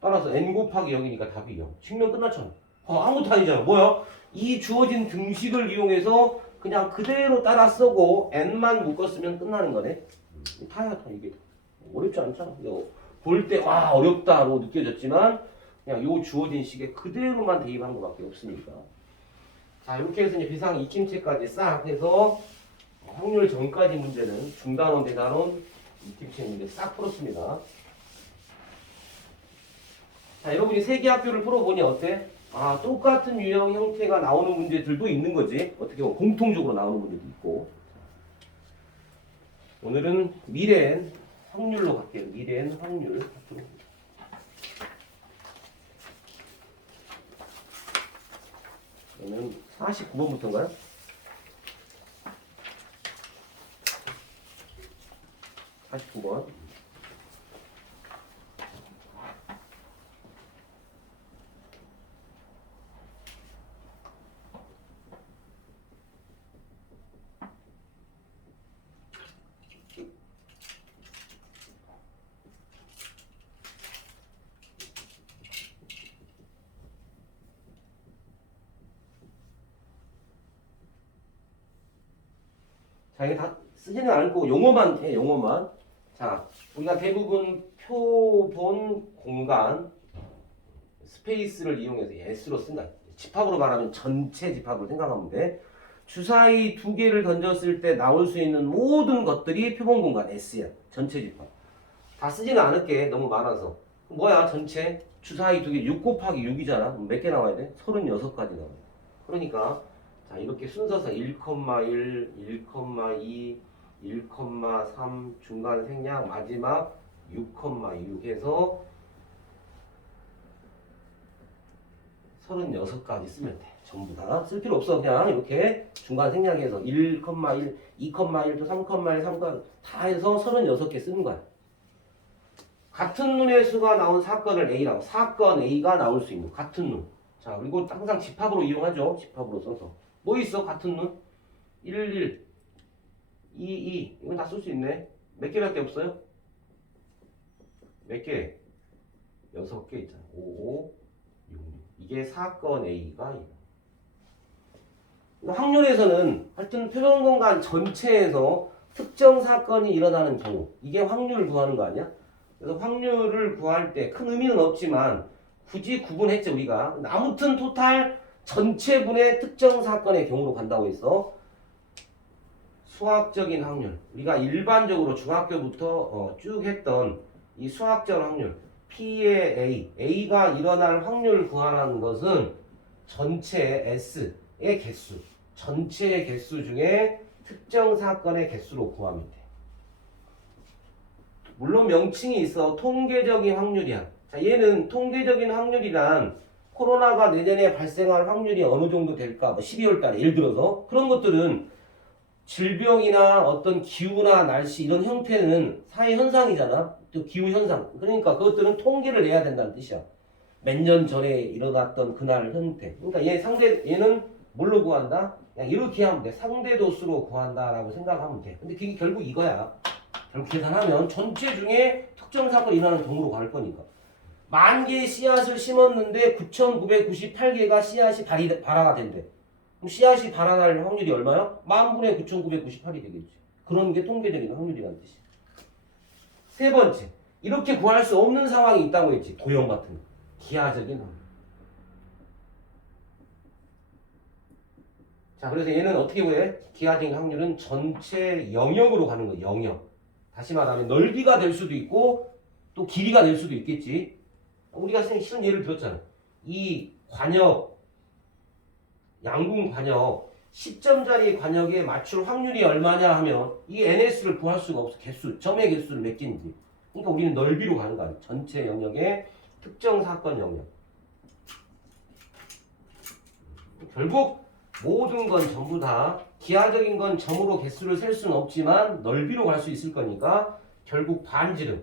따라서 n 곱하기 0이니까 답이 0. 측면 끝났잖아. 아무것도 아니잖아. 뭐야? 이 주어진 등식을 이용해서 그냥 그대로 따라 쓰고 n만 묶었으면 끝나는 거네. 타야 타 이게. 어렵지 않잖아. 볼 때 와 어렵다로 느껴졌지만 그냥 요 주어진 식에 그대로만 대입한 것밖에 없으니까. 자 이렇게 해서 이제 비상 익힘체까지 싹 해서 확률 전까지 문제는 중단원 대단원 익힘체 문제 싹 풀었습니다. 자 여러분이 세계학교를 풀어보니 어때? 아 똑같은 유형 형태가 나오는 문제들도 있는 거지. 어떻게 보면 공통적으로 나오는 문제도 있고. 오늘은 미래엔 확률로 갈게요. 미래엔 확률. 그러면 49번부터인가요? 49번. 자, 이게 다 쓰지는 않고 용어만 해, 용어만. 자, 우리가 대부분 표본 공간 스페이스를 이용해서 S로 쓴다. 집합으로 말하면 전체 집합으로 생각하면 돼. 주사위 두 개를 던졌을 때 나올 수 있는 모든 것들이 표본 공간 S야. 전체 집합. 다 쓰지는 않을게. 너무 많아서. 뭐야, 전체? 주사위 두 개, 6 곱하기 6이잖아. 몇 개 나와야 돼? 36가지 나와야 돼. 그러니까 자, 이렇게 순서서 1, 1, 1,2, 1,3 중간 생략 마지막 6,6 해서 36가지 쓰면 돼. 전부 다 쓸 필요 없어. 그냥 이렇게 중간 생략해서 1,1, 2,1 또 3,1, 3,1 다 해서 36개 쓰는 거야. 같은 눈의 수가 나온 사건을 A라고. 사건 A가 나올 수 있는 같은 눈. 자, 그리고 항상 집합으로 이용하죠. 집합으로 써서. 뭐 있어? 같은 눈? 11, 22 이건 다 쓸 수 있네. 몇 개밖에 없어요? 몇 개? 6개 있잖아. 5, 5, 6, 6. 이게 사건 A가 확률에서는 하여튼 표본 공간 전체에서 특정 사건이 일어나는 경우 이게 확률을 구하는 거 아니야? 그래서 확률을 구할 때 큰 의미는 없지만 굳이 구분했죠 우리가. 아무튼 토탈 전체분의 특정 사건의 경우로 간다고 했어. 수학적인 확률 우리가 일반적으로 중학교부터 쭉 했던 이 수학적 확률 P의 A가 일어날 확률 구하라는 것은 전체 S의 개수 전체의 개수 중에 특정 사건의 개수로 구하면 돼. 물론 명칭이 있어. 통계적인 확률이야. 자, 얘는 통계적인 확률이란 코로나가 내년에 발생할 확률이 어느 정도 될까? 뭐 12월 달에 예를 들어서 그런 것들은 질병이나 어떤 기후나 날씨 이런 형태는 사회 현상이잖아. 또 기후 현상. 그러니까 그것들은 통계를 내야 된다는 뜻이야. 몇 년 전에 일어났던 그날 형태. 그러니까 얘는 뭘로 구한다? 그냥 이렇게 하면 돼. 상대도수로 구한다라고 생각하면 돼. 근데 그게 결국 이거야. 결국 계산하면 전체 중에 특정 사건이 일어나는 경우로 갈 거니까. 10,000개의 씨앗을 심었는데 9,998개가 씨앗이 발화가 된대. 그럼 씨앗이 발화할 확률이 얼마야? 10,000분의 9,998이 되겠지. 그런 게 통계적인 확률이라는 뜻이야. 세 번째, 이렇게 구할 수 없는 상황이 있다고 했지. 도형 같은 거. 기하적인 확률. 자, 그래서 얘는 어떻게 구해? 기하적인 확률은 전체 영역으로 가는 거야. 영역. 다시 말하면 넓이가 될 수도 있고 또 길이가 될 수도 있겠지. 우리가 실은 예를 들었잖아. 이 관역, 양궁 관역 10점짜리 관역에 맞출 확률이 얼마냐 하면 이 NS를 구할 수가 없어. 개수, 점의 개수를 몇 개인지. 그러니까 우리는 넓이로 가는 거 아니야. 전체 영역의 특정 사건 영역. 결국 모든 건 전부 다 기하적인 건 점으로 개수를 셀 수는 없지만 넓이로 갈 수 있을 거니까 결국 반지름.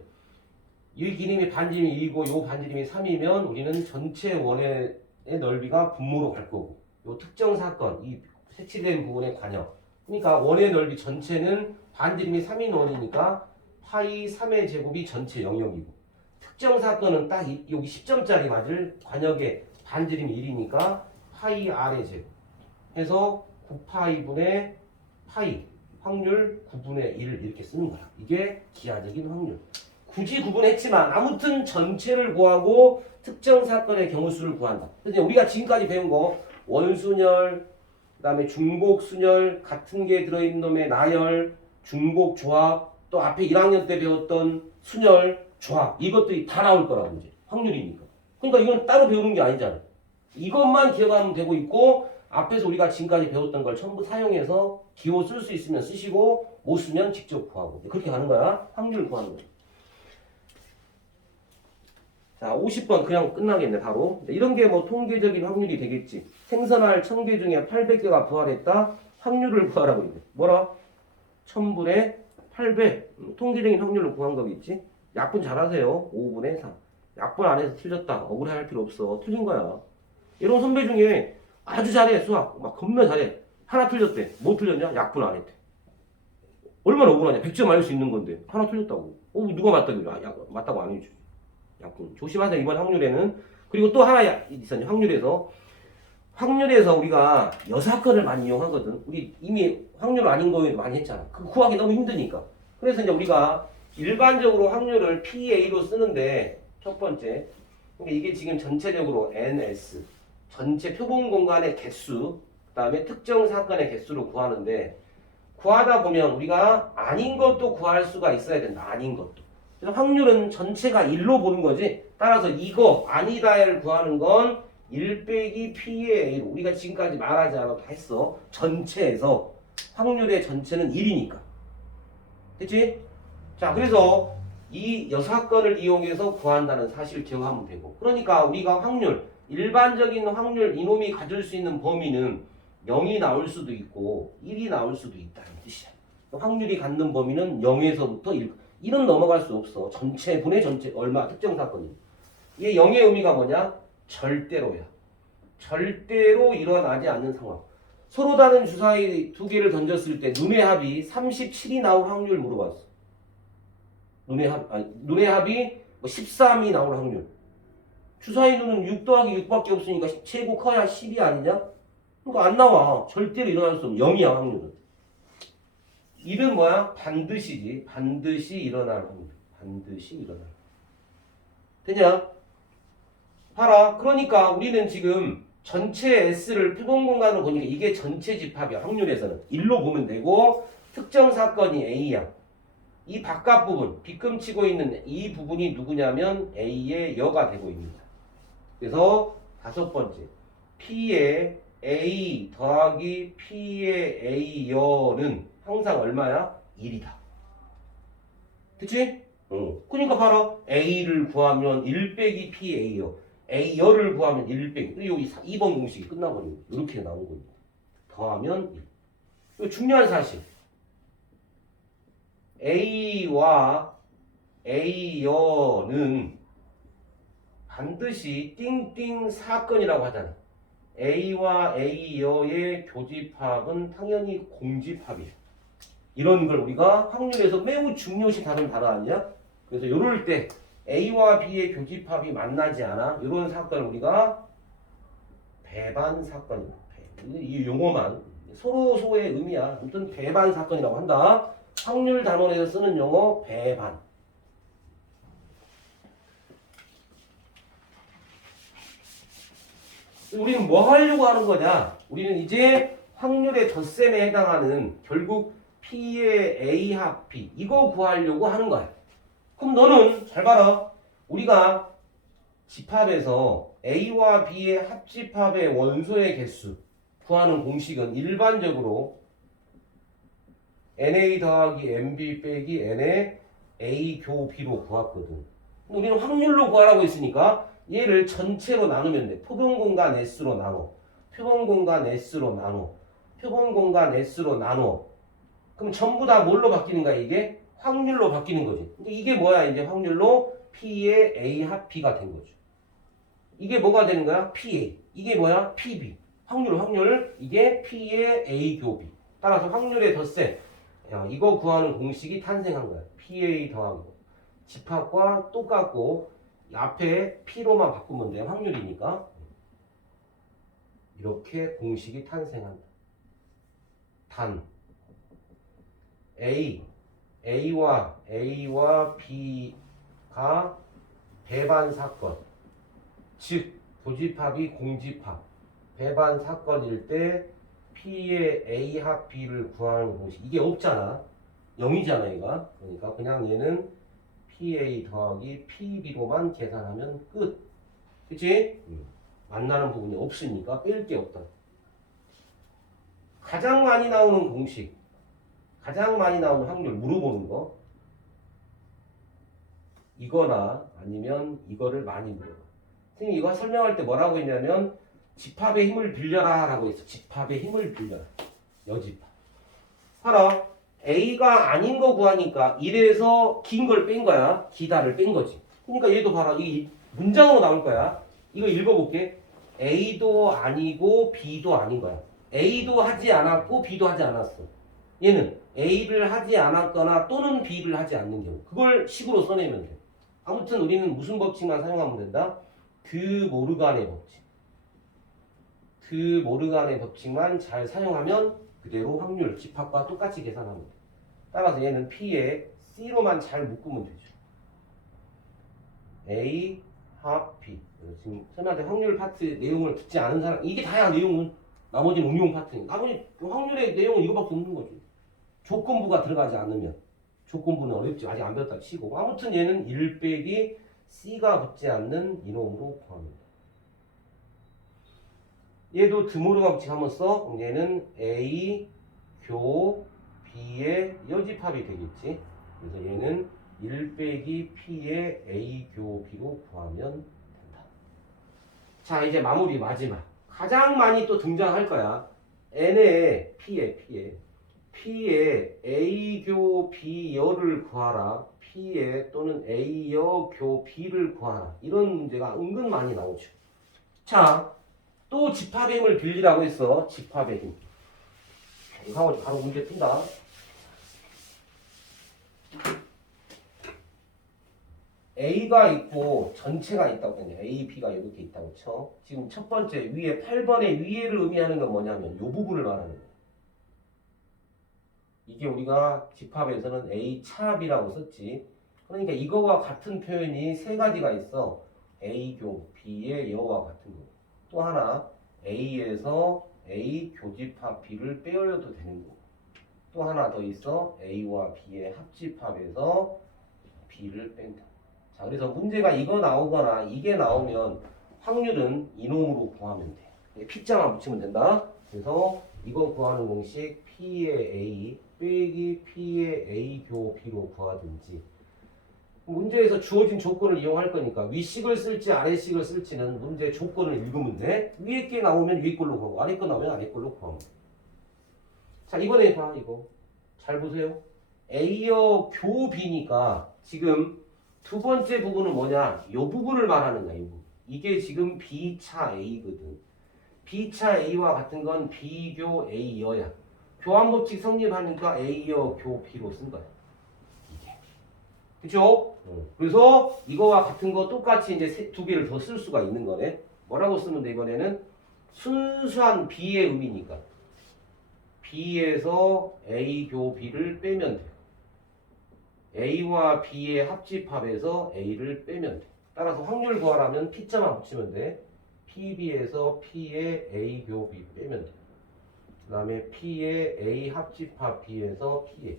이 기름이 반지름이 2이고 요 반지름이 3이면 우리는 전체 원의 넓이가 분모로 갈 거고 요 특정 사건, 이 색칠된 부분의 관역. 그러니까 원의 넓이 전체는 반지름이 3인 원이니까 파이 3의 제곱이 전체 영역이고 특정 사건은 딱 여기 10점짜리 맞을 관역의 반지름이 1이니까 파이 R의 제곱 해서 9파이분의 파이 확률 9분의 1을 이렇게 쓰는 거야. 이게 기하적인 확률. 굳이 구분했지만 아무튼 전체를 구하고 특정 사건의 경우 수를 구한다. 그래서 우리가 지금까지 배운 거 원순열, 그다음에 중복순열, 같은 게 들어있는 놈의 나열, 중복조합, 또 앞에 1학년 때 배웠던 순열, 조합 이것들이 다 나올 거라고 이제 확률이니까. 그러니까 이건 따로 배우는 게 아니잖아. 이것만 기억하면 되고 있고 앞에서 우리가 지금까지 배웠던 걸 전부 사용해서 기호 쓸 수 있으면 쓰시고 못 쓰면 직접 구하고 그렇게 가는 거야. 확률을 구하는 거야. 자, 50번 그냥 끝나겠네 바로. 이런 게 뭐 통계적인 확률이 되겠지. 생선알 1000개 중에 800개가 부활했다. 확률을 구하라고 있네. 뭐라? 1000분의 800. 통계적인 확률을 구한 거겠지. 약분 잘하세요. 5분의 4. 약분 안 해서 틀렸다. 억울해할 필요 없어. 틀린 거야. 이런 선배 중에 아주 잘해 수학. 막 겁나 잘해. 하나 틀렸대. 뭐 틀렸냐? 약분 안 했대. 얼마나 억울하냐. 100점 맞을 수 있는 건데 하나 틀렸다고. 누가 맞다고 그래. 맞다고 안 해주지. 약분. 조심하세요. 이번 확률에는. 그리고 또 하나 있었네. 확률에서 우리가 여사건을 많이 이용하거든. 우리 이미 확률 아닌 거에도 많이 했잖아. 그 구하기 너무 힘드니까. 그래서 이제 우리가 일반적으로 확률을 PA로 쓰는데 첫 번째. 그러니까 이게 지금 전체적으로 NS. 전체 표본 공간의 개수. 그 다음에 특정 사건의 개수로 구하는데 구하다 보면 우리가 아닌 것도 구할 수가 있어야 된다. 아닌 것도. 그래서 확률은 전체가 1로 보는 거지. 따라서 이거 아니다를 구하는 건 1 빼기 P의 A로 우리가 지금까지 말하지 않아도 했어. 전체에서 확률의 전체는 1이니까. 됐지? 자, 그래서 이 여사건을 이용해서 구한다는 사실을 기억하면 되고 그러니까 우리가 확률, 일반적인 확률 이놈이 가질 수 있는 범위는 0이 나올 수도 있고 1이 나올 수도 있다는 뜻이야. 확률이 갖는 범위는 0에서부터 1은 넘어갈 수 없어. 전체 분의 전체 얼마 특정 사건이. 이게 0의 의미가 뭐냐? 절대로야. 절대로 일어나지 않는 상황. 서로 다른 주사위 두 개를 던졌을 때 눈의 합이 37이 나올 확률 물어봤어. 눈의 합이 13이 나올 확률. 주사위 눈은 6 더하기 6밖에 없으니까 최고 커야 10이 아니냐? 그러니까 안 나와. 절대로 일어날 수 없는 0이야 확률은. 이는 뭐야? 반드시지. 반드시 일어날 확률. 반드시 일어날. 되냐? 봐라. 그러니까 우리는 지금 전체 S를 표본 공간으로 보니까 이게 전체 집합이야. 확률에서는. 1로 보면 되고 특정 사건이 A야. 이 바깥 부분, 빗금치고 있는 이 부분이 누구냐면 A의 여가 되고 있습니다. 그래서 다섯 번째, P의 A 더하기 P의 A 여는 항상 얼마야? 1이다. 그치? 그러니까 봐라. A를 구하면 1 빼기 P A 여. A 여를 구하면 1 빼기. 여기 2번 공식이 끝나버립니다. 이렇게 나온 겁니다. 더하면 1. 이거 중요한 사실. A와 A 여는 반드시 띵띵 사건이라고 하잖아. A와 A 여의 교집합은 당연히 공집합이에요. 이런 걸 우리가 확률에서 매우 중요시 다룬 단어 아니야? 그래서 이럴 때 A와 B의 교집합이 만나지 않아. 이런 사건을 우리가 배반 사건이다. 이 용어만 서로의 의미야. 아무튼 배반 사건이라고 한다. 확률 단원에서 쓰는 용어 배반. 우리는 뭐 하려고 하는 거냐? 우리는 이제 확률의 덧셈에 해당하는 결국 P의 A 합 P 이거 구하려고 하는 거야. 그럼 너는 잘 봐라. 우리가 집합에서 A와 B의 합집합의 원소의 개수 구하는 공식은 일반적으로 NA 더하기 MB 빼기 N의 A 교 B로 구했거든. 우리는 확률로 구하라고 했으니까 얘를 전체로 나누면 돼. 표본 공간 S로 나눠. 표본 공간 S로 나눠. 표본 공간 S로 나눠. 그럼 전부 다 뭘로 바뀌는 거야 이게? 확률로 바뀌는 거지. 근데 이게 뭐야 이제 확률로 P의 A 합 B가 된 거죠. 이게 뭐가 되는 거야? PA. 이게 뭐야? PB. 확률. 이게 P의 A 교 B. 따라서 확률의 덧셈. 이거 구하는 공식이 탄생한 거야. PA 더하기. 집합과 똑같고 앞에 P로만 바꾸면 돼. 확률이니까. 이렇게 공식이 탄생한다. 단 A와 B가 배반 사건. 즉 교집합이 공집합. 배반 사건일 때 P의 A 합 B를 구하는 공식. 이게 없잖아. 0이잖아 얘가. 그러니까 그냥 얘는 PA 더하기 PB로만 계산하면 끝. 그치? 만나는 부분이 없으니까 뺄 게 없다. 가장 많이 나오는 공식. 가장 많이 나오는 확률 물어보는 거. 이거나 아니면 이거를 많이 물어봐. 선생님 이거 설명할 때 뭐라고 했냐면 집합의 힘을 빌려라 라고 했어. 집합의 힘을 빌려라. 여집합. 봐라. A가 아닌 거 구하니까 1에서 긴 걸 뺀 거야. 기다를 뺀 거지. 그러니까 얘도 봐라. 이 문장으로 나올 거야. 이거 읽어볼게. A도 아니고 B도 아닌 거야. A도 하지 않았고 B도 하지 않았어. 얘는 A를 하지 않았거나 또는 B를 하지 않는 경우. 그걸 식으로 써내면 돼. 아무튼 우리는 무슨 법칙만 사용하면 된다? 드 모르간의 법칙. 드 모르간의 법칙만 잘 사용하면 그대로 확률, 집합과 똑같이 계산하면 돼. 따라서 얘는 P에 C로만 잘 묶으면 되죠. A 합 B. 지금 설명할 때 확률 파트 내용을 듣지 않은 사람, 이게 다야 내용은. 나머지는 응용 파트니. 나머지 확률의 내용은 이거밖에 없는 거지. 조건부가 들어가지 않으면. 조건부는 어렵지. 아직 안 배웠다 치고. 아무튼 얘는 1 빼기 C가 붙지 않는 이놈으로 구합니다. 얘도 드모르간 법칙 한번 써. 그럼 얘는 A 교 B의 여집합이 되겠지. 그래서 얘는 1 빼기 P의 A 교 B로 구하면 된다. 자 이제 마무리 마지막. 가장 많이 또 등장할 거야. N의 P의 A 교 B 여를 구하라. P의 또는 A 여 교 B를 구하라. 이런 문제가 은근 많이 나오죠. 자, 또 집합의 힘을 빌리라고 했어. 집합의 힘. 이상하지 바로 문제 푼다. A가 있고 전체가 있다고 했네. A, B가 이렇게 있다고 쳐. 지금 첫 번째 위에 8번의 위에를 의미하는 건 뭐냐면 이 부분을 말하는 거예요. 이게 우리가 집합에서는 A 차합이라고 썼지. 그러니까 이거와 같은 표현이 세 가지가 있어. A 교 B의 여와 같은 거. 또 하나 A에서 A 교집합 B를 빼어려도 되는 거. 또 하나 더 있어. A와 B의 합집합에서 B를 뺀다. 자, 그래서 문제가 이거 나오거나 이게 나오면 확률은 이놈으로 구하면 돼. P자만 붙이면 된다. 그래서 이거 구하는 공식 P의 A 빼기 P의 A 교 B로 구하든지 문제에서 주어진 조건을 이용할 거니까 위식을 쓸지 아래식을 쓸지는 문제 조건을 읽으면 돼. 위에 게 나오면 위에 걸로 구하고 아래 거 나오면 아래 걸로 구하면 돼. 자, 이번에 봐 이거 잘 보세요. A여 교 B니까 지금 두 번째 부분은 뭐냐? 이 부분을 말하는 거야. 이 부분. 이게 지금 B차 A거든. B차 A와 같은 건 B교 A여야. 교환법칙 성립하니까 A여 교 B로 쓴 거야. 이게. 그쵸? 그래서 이거와 같은 거 똑같이 이제 두 개를 더 쓸 수가 있는 거네. 뭐라고 쓰면 돼 이번에는? 순수한 B의 의미니까. B에서 A 교 B를 빼면 돼. A와 B의 합집합에서 A를 빼면 돼. 따라서 확률 구하라면 P자만 붙이면 돼. PB에서 P의 A 교 B 빼면 돼. 그 다음에 P의 A 합집합 B에서 P의.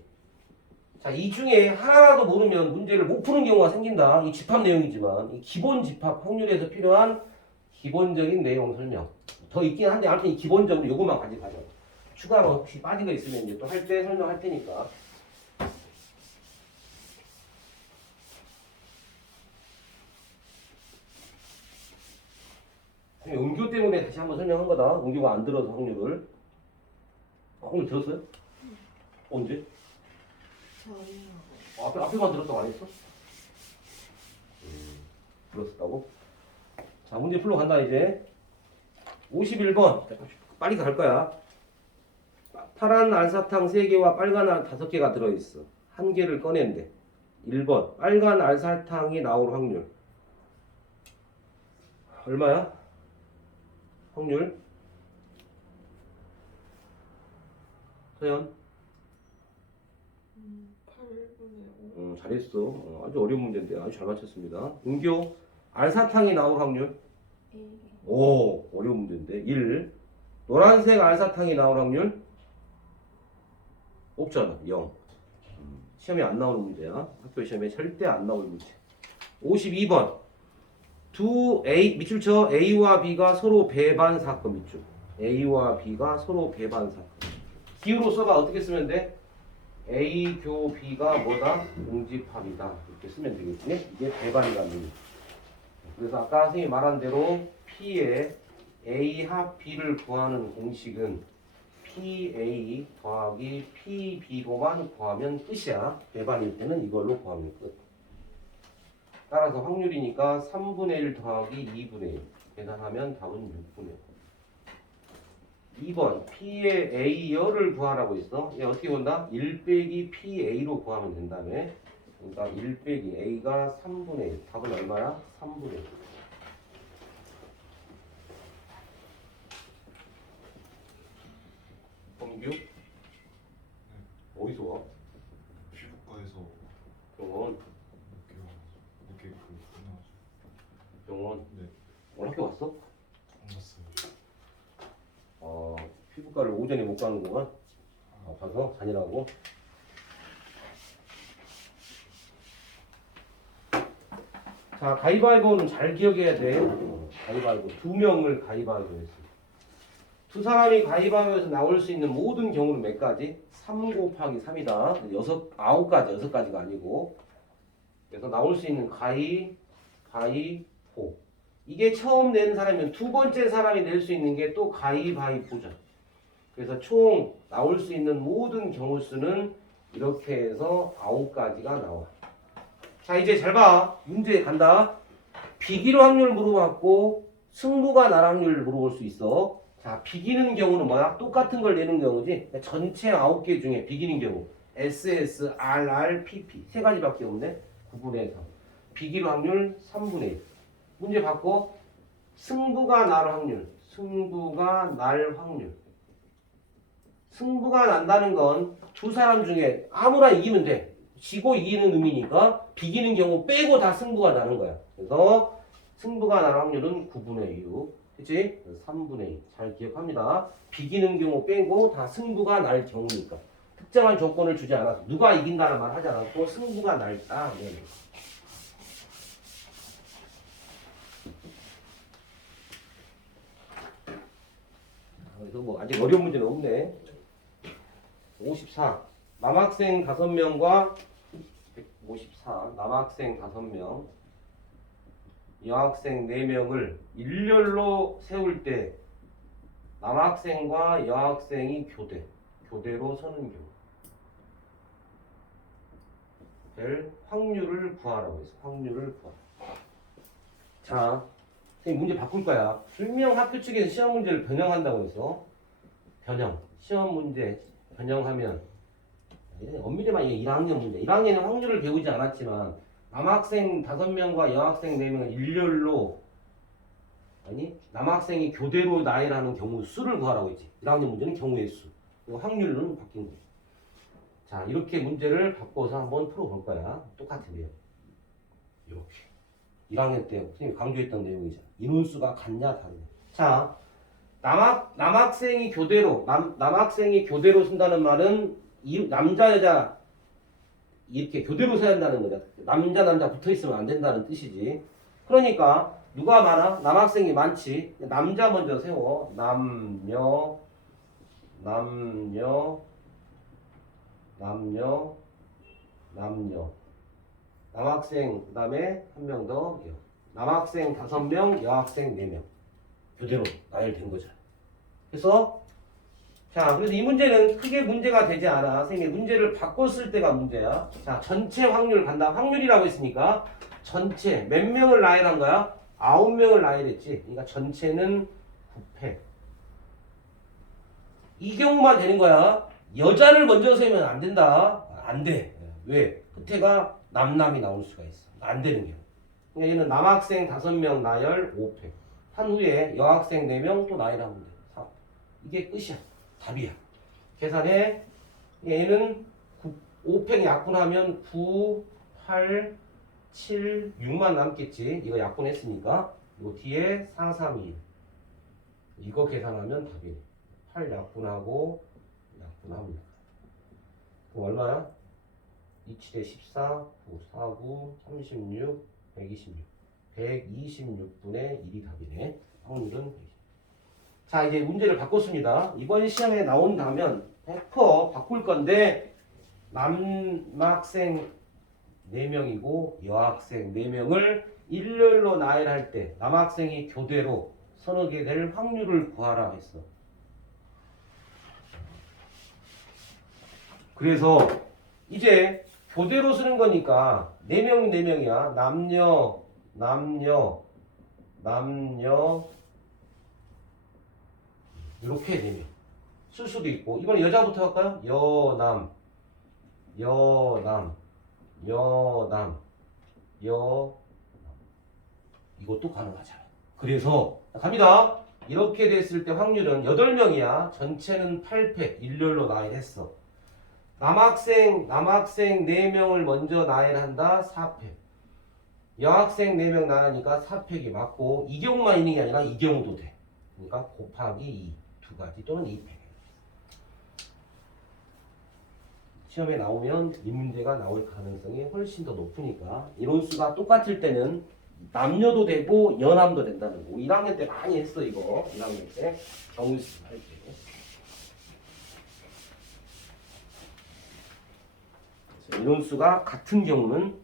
자, 이 중에 하나라도 모르면 문제를 못 푸는 경우가 생긴다. 이 집합 내용이지만 이 기본 집합 확률에서 필요한 기본적인 내용 설명. 더 있긴 한데 아무튼 이 기본적으로 이것만 가져가자. 추가로 혹시 빠진 거 있으면 이제 또 할 때 설명할 테니까. 음교 때문에 다시 한번 설명한 거다. 음교가 안 들어서 확률을. 확률 들었어요? 언제? 앞에만 들었다고 안 했어? 들었었다고? 자, 문제 풀러 간다 이제. 51번. 빨리 갈 거야. 파란 알사탕 3개와 빨간 알 5개가 들어있어. 한 개를 꺼낸대. 1번. 빨간 알사탕이 나올 확률. 얼마야? 확률? 서연? 8분의 5. 잘했어. 아주 어려운 문제인데 아주 잘 맞췄습니다. 은교 알사탕이 나올 확률? 오, 어려운 문제인데. 1. 노란색 알사탕이 나올 확률? 없잖아. 0. 시험에 안 나오는 문제야. 학교 시험에 절대 안 나올 문제. 52번. 두 A 밑줄 쳐. A와 B가 서로 배반 사건 밑줄. A와 B가 서로 배반 사건. 기호로 써봐. 어떻게 쓰면 돼? A 교 B가 뭐다? 공집합이다. 이렇게 쓰면 되겠지. 이게 배반이라는 의미. 그래서 아까 선생님이 말한 대로 P의 A 합 B를 구하는 공식은 PA 더하기 PB로만 구하면 끝이야. 배반일 때는 이걸로 구하면 끝. 따라서 확률이니까 3분의 1 더하기 2분의 1 계산하면 답은 6분의 1. 2번 P의 A여를 구하라고 있어. 얘 어떻게 본다? 1 빼기 PA로 구하면 된다며. 그러니까 1 빼기 A가 3분의 1. 답은 얼마야? 3분의 1. 범규? 어디서 와? 피부과에서 병원. 이렇게 병원. 네, 오늘 학교 왔어? 안 갔어요. 피부과를 오전에 못 가는구만. 아파서 다니라고. 자, 가위바위보는 잘 기억해야 돼. 가위바위보. 2명을 가위바위보 했어. 두 사람이 가위바위보에서 나올 수 있는 모든 경우는 몇 가지? 3 곱하기 3이다. 9가지, 6가지가 아니고. 그래서 나올 수 있는 가위바위보. 이게 처음 낸 사람이면 두 번째 사람이 낼 수 있는 게 또 가위바위보죠. 그래서 총 나올 수 있는 모든 경우 수는 이렇게 해서 9가지가 나와. 자, 이제 잘 봐. 문제 간다. 비기로 확률 물어봤고 승부가 날 확률 물어볼 수 있어. 자, 비기는 경우는 뭐야? 똑같은 걸 내는 경우지. 그러니까 전체 9개 중에 비기는 경우 SS, RR, PP 세 가지밖에 없네. 9분의 3. 비길 확률 3분의 1. 문제 받고 승부가 날 확률. 승부가 날 확률. 승부가 난다는 건 두 사람 중에 아무나 이기면 돼. 지고 이기는 의미니까 비기는 경우 빼고 다 승부가 나는 거야. 그래서 승부가 날 확률은 9분의 6. 그치? 3분의 2. 잘 기억합니다. 비기는 경우 빼고 다 승부가 날 경우니까. 특정한 조건을 주지 않아서 누가 이긴다는 말 하지 않았고 승부가 날다. 네. 그래서 뭐 아직 어려운 문제는 없네. 54. 남학생 5명과 154. 남학생 5명, 여학생 4명을 일렬로 세울 때 남학생과 여학생이 교대로 서는 경우 될 확률을 구하라고 했어. 확률을 구하라. 자, 선생님 문제 바꿀 거야. 분명 학교 측에서 시험 문제를 변형한다고 해서 변형. 시험 문제 변형하면 엄밀히만 이게 1학년 문제. 1학년은 확률을 배우지 않았지만 남학생 5명과 여학생 4명을 일렬로 남학생이 교대로 나열하는 경우 수를 구하라고 했지. 1학년 문제는 경우의 수. 그리고 확률은 바뀐 거야. 자, 이렇게 문제를 바꿔서 한번 풀어볼 거야. 똑같은데요. 이렇게. 1학년 때 선생님이 강조했던 내용이잖아. 인원수가 같냐 다르냐. 자, 남학생이 교대로 쓴다는 말은 남자 여자 이렇게 교대로 써야 한다는 거죠. 남자 붙어 있으면 안 된다는 뜻이지. 그러니까 누가 많아? 남학생이 많지. 남자 먼저 세워. 남녀. 남학생 그다음에 한 명 더. 남학생 5명, 여학생 4명. 교대로 나열된 거잖아. 그래서 그래서 이 문제는 크게 문제가 되지 않아. 선생님이 문제를 바꿨을 때가 문제야. 자, 전체 확률 간다. 확률이라고 했으니까 전체 몇 명을 나열한 거야? 9명을 나열했지. 그러니까 전체는 9패. 이 경우만 되는 거야. 여자를 먼저 세우면 안 된다. 안 돼. 왜? 끝에가 남남이 나올 수가 있어. 안 되는 경우. 그러니까 얘는 남학생 5명 나열 5패. 한 후에 여학생 4명 또 나열하면 돼. 4. 이게 끝이야. 답이야. 계산해. 얘는 5팩 약분하면 9, 8, 7, 6만 남겠지. 이거 약분했으니까. 요 뒤에 4, 3, 2. 이거 계산하면 답이네. 8 약분하고 약분합니다. 그럼 얼마야? 2, 7에 14, 9, 4, 9, 36, 126. 126분의 1이 답이네. 확률은 120. 자, 이제 문제를 바꿨습니다. 이번 시험에 나온다면 100% 바꿀 건데 남학생 4명이고 여학생 4명을 일렬로 나열할 때 남학생이 교대로 서게 될 확률을 구하라 했어. 그래서 이제 교대로 쓰는 거니까 4명 4명이야. 남녀 이렇게 되면 쓸 수도 있고. 이번에 여자부터 할까요? 여남 이것도 가능하잖아요. 그래서 갑니다. 이렇게 됐을 때 확률은 8명이야. 전체는 8패 일렬로 나열했어. 남학생 4명을 먼저 나열한다. 4패. 여학생 4명 나가니까 4팩이 맞고 이 경우만 있는 게 아니라 이 경우도 돼. 그러니까 곱하기 2. 2가지 또는 2팩. 시험에 나오면 이 문제가 나올 가능성이 훨씬 더 높으니까 인원수가 똑같을 때는 남녀도 되고 여남도 된다는 거. 1학년 때 많이 했어 이거. 1학년 때 경우수 할 때. 인원수가 같은 경우는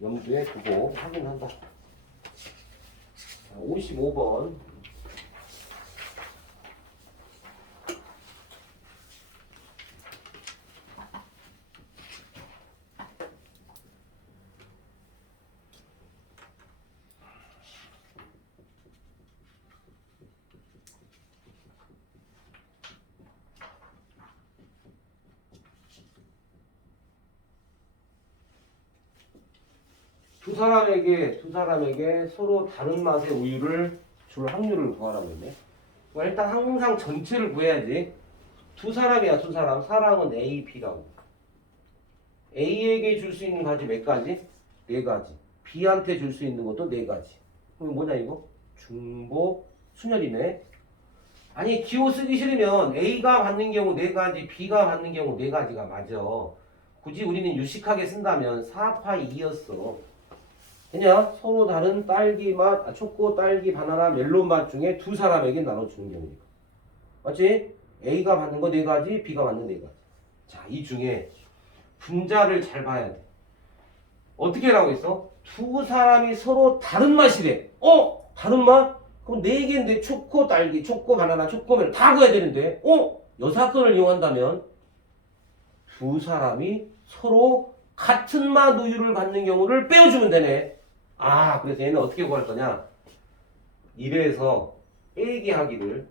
염두에 두고 확인한다. 55번. 두 사람에게 서로 다른 맛의 우유를 줄 확률을 구하라고 했네. 그럼 일단 항상 전체를 구해야지. 두 사람이야, 두 사람. 사람은 A, B라고. A에게 줄 수 있는 가지 몇 가지? 네 가지. B한테 줄 수 있는 것도 네 가지. 그럼 뭐냐 이거? 중복 순열이네. 아니 기호 쓰기 싫으면 A가 받는 경우 네 가지, B가 받는 경우 네 가지가 맞아. 굳이 우리는 유식하게 쓴다면 4파이 2였어. 그냥 서로 다른 딸기 맛, 초코, 딸기, 바나나, 멜론 맛 중에 두 사람에게 나눠주는 경우니까. 맞지? A가 받는 거 네 가지, B가 받는 네 가지. 자, 이 중에 분자를 잘 봐야 돼. 어떻게 하라고 했어? 두 사람이 서로 다른 맛이래. 다른 맛? 그럼 네 개인데 초코, 딸기, 초코, 바나나, 초코, 멜론 다 구해야 되는데 여사건을 이용한다면 두 사람이 서로 같은 맛 우유를 갖는 경우를 빼어주면 되네. 그래서 얘는 어떻게 구할 거냐? 1에서 빼기하기를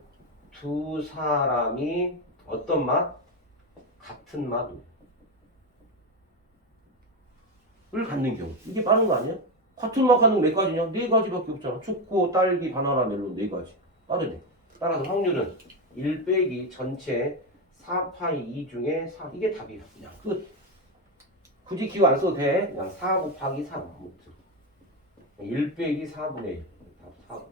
두 사람이 어떤 맛? 같은 맛 우유를 갖는 경우. 이게 빠른 거 아니야? 같은 맛 갖는 거 몇 가지냐? 네 가지밖에 없잖아. 초코, 딸기, 바나나, 멜론 네 가지. 빠르네. 따라서 확률은 1 빼기 전체 4파이 2 중에 4. 이게 답이야. 그냥 끝. 굳이 기호 안 써도 돼. 그냥 4 곱하기 3. 1 빼기 4분의 1. 답 4분.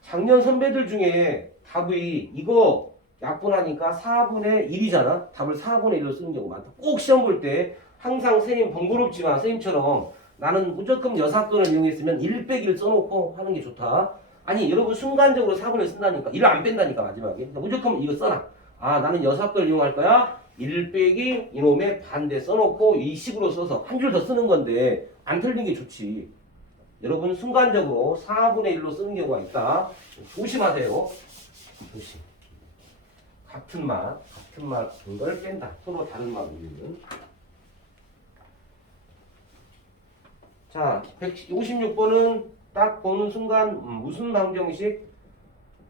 작년 선배들 중에 답이 이거 약분하니까 4분의 1이잖아. 답을 4분의 1로 쓰는 경우가 많다. 꼭 시험 볼 때 항상 선생님 번거롭지만 선생님처럼 나는 무조건 여사건을 이용했으면 1 빼기를 써놓고 하는 게 좋다. 아니 여러분 순간적으로 4분의 1 쓴다니까. 1을 안 뺀다니까 마지막에. 그러니까 무조건 이거 써라. 나는 여사건을 이용할 거야. 1 빼기 이놈의 반대 써놓고 이 식으로 써서 한 줄 더 쓰는 건데 안 틀린 게 좋지. 여러분 순간적으로 4분의 1로 쓰는 경우가 있다. 조심하세요. 조심. 같은 맛 걸 뺀다. 서로 다른 맛 우리는. 자, 156번은 딱 보는 순간 무슨 방정식?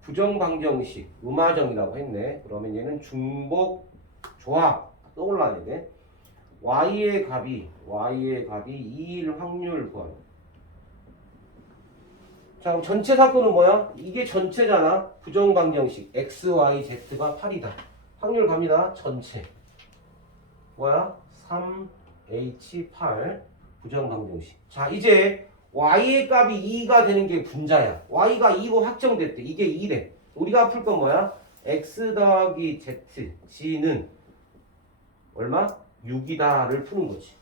부정방정식, 음화정이라고 했네. 그러면 얘는 중복 조합 떠올라야 돼. y의 값이 2일 확률 구하는. 자, 그럼 전체 사건은 뭐야? 이게 전체잖아. 부정방정식 x, y, z가 8이다. 확률 갑니다. 전체 뭐야? 3h8 부정방정식. 자, 이제 y의 값이 2가 되는 게 분자야. y가 2로 확정됐대. 이게 2래. 우리가 풀 건 뭐야? x 더하기 z, g는 얼마? 6이다를 푸는 거지.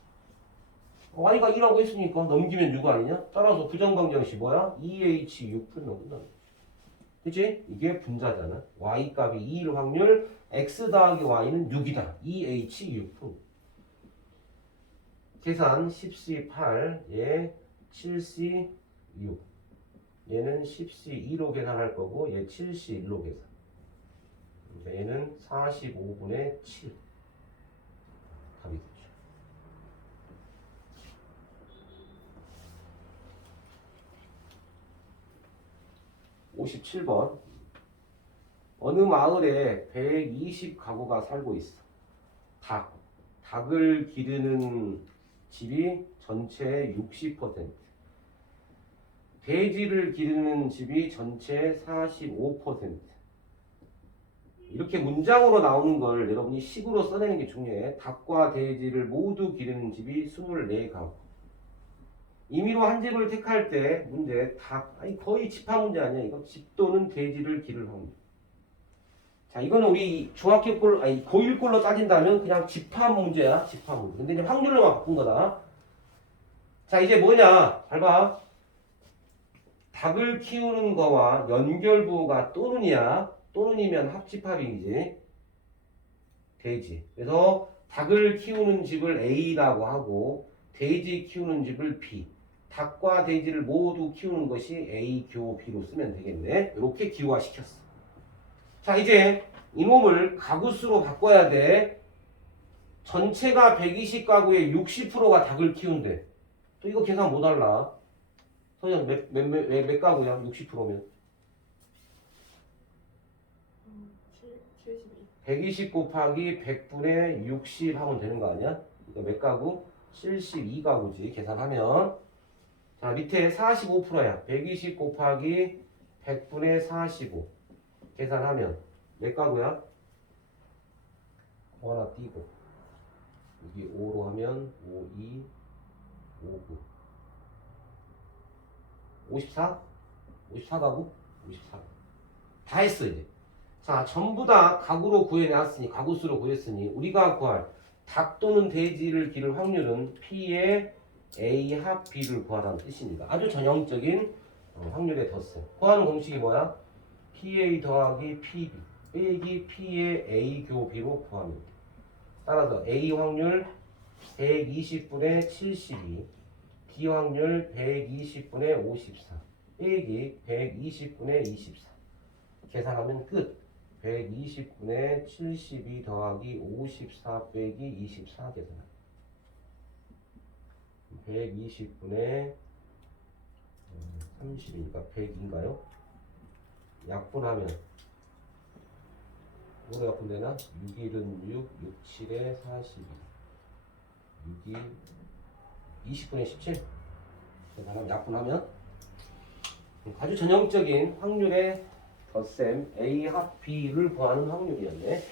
y가 2라고 했으니까 넘기면 6 아니냐? 따라서 부정방정식 뭐야? 2h6 풀면 끝나는 거지. 그치? 이게 분자잖아. y 값이 2일 확률, x 더하기 y는 6이다. 2h6 푼. 계산 10c8, 얘 7c6. 얘는 10c2로 계산할 거고 얘 7c1로 계산. 그러니까 얘는 45분의 7. 답이 되죠. 57번. 어느 마을에 120 가구가 살고 있어. 닭을 기르는 집이 전체의 60%. 돼지를 기르는 집이 전체의 45%. 이렇게 문장으로 나오는 걸 여러분이 식으로 써내는 게 중요해. 닭과 돼지를 모두 기르는 집이 24가구. 임의로 한 집을 택할 때 문제 거의 집합 문제 아니야. 이거 집 또는 돼지를 기를 확률. 자, 이거는 우리 고1 꼴로 따진다면 그냥 집합 문제야. 집합 문제. 근데 이제 확률로만 바꾼 거다. 자, 이제 뭐냐? 잘 봐. 닭을 키우는 거와 연결부호가 또는이야. 또는이면 합집합이지. 돼지. 그래서 닭을 키우는 집을 A라고 하고 돼지 키우는 집을 B. 닭과 돼지를 모두 키우는 것이 A, 교, B로 쓰면 되겠네. 이렇게 기호화시켰어. 자, 이제 이놈을 가구수로 바꿔야 돼. 전체가 120가구의 60%가 닭을 키운대. 또 이거 계산 못 할라. 서현 몇 가구야? 60%면 72. 120 곱하기 100분의 60 하면 되는 거 아니야? 그러니까 몇 가구? 72가구지 계산하면. 자 밑에 45%야. 120 곱하기 100분의 45 계산하면 몇 가구야? 뭐 하나 띄고 여기 5로 하면 5, 2, 5, 9 54? 54가구? 54 다 했어 이제. 자 전부 다 가구로 구해놨으니 가구수로 구했으니 우리가 구할 닭 또는 돼지를 기를 확률은 P의 A 합 B를 구하라는 뜻입니다. 아주 전형적인 확률의 덧셈. 구하는 공식이 뭐야? PA 더하기 PB 빼기 P의 A 교 B로 구하면 돼. 따라서 A 확률 120분의 72 B 확률 120분의 54 빼기 120분의 24 계산하면 끝. 120분의 72 더하기 54 빼기 24 계산합니다. 120분의 30이니까 100인가요? 약분하면 뭐로 약분되나? 6일은 6, 6, 7에 42 6이 20분의 17 계산하면 약분하면 아주 전형적인 확률의 덧셈 A 합 B를 구하는 확률이었네.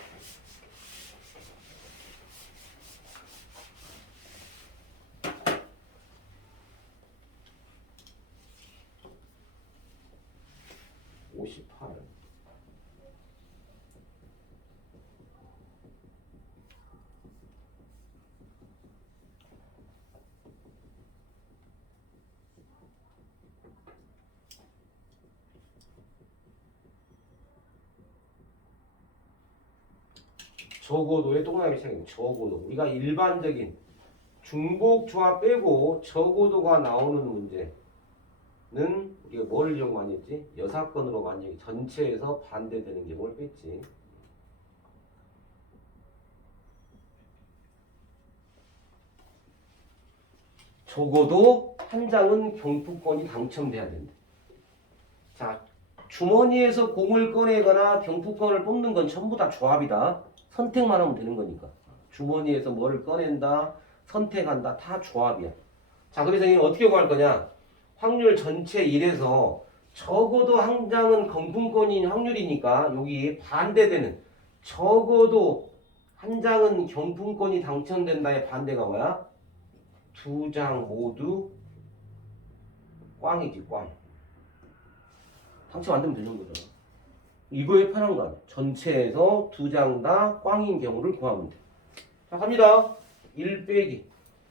저고도의 동그라미 시작입니다. 저고도. 우리가 일반적인 중복 조합 빼고 저고도가 나오는 문제는 우리가 뭘 이용 많이 했지? 여사건으로 많이 했지. 전체에서 반대되는 경우를 뺐지. 적어도 한 장은 경품권이 당첨돼야 된다. 자, 주머니에서 공을 꺼내거나 경품권을 뽑는 건 전부 다 조합이다. 선택만 하면 되는 거니까. 주머니에서 뭐를 꺼낸다, 선택한다, 다 조합이야. 자, 그래서 이거 어떻게 구할 거냐? 확률 전체 1에서 적어도 한 장은 경품권인 확률이니까 여기 반대되는 적어도 한 장은 경품권이 당첨된다의 반대가 뭐야? 두 장 모두 꽝이지, 꽝. 당첨 안 되면 되는 거잖아. 이거에 편한 거 아니야. 전체에서 두 장 다 꽝인 경우를 구하면 돼. 자, 갑니다. 1 빼기.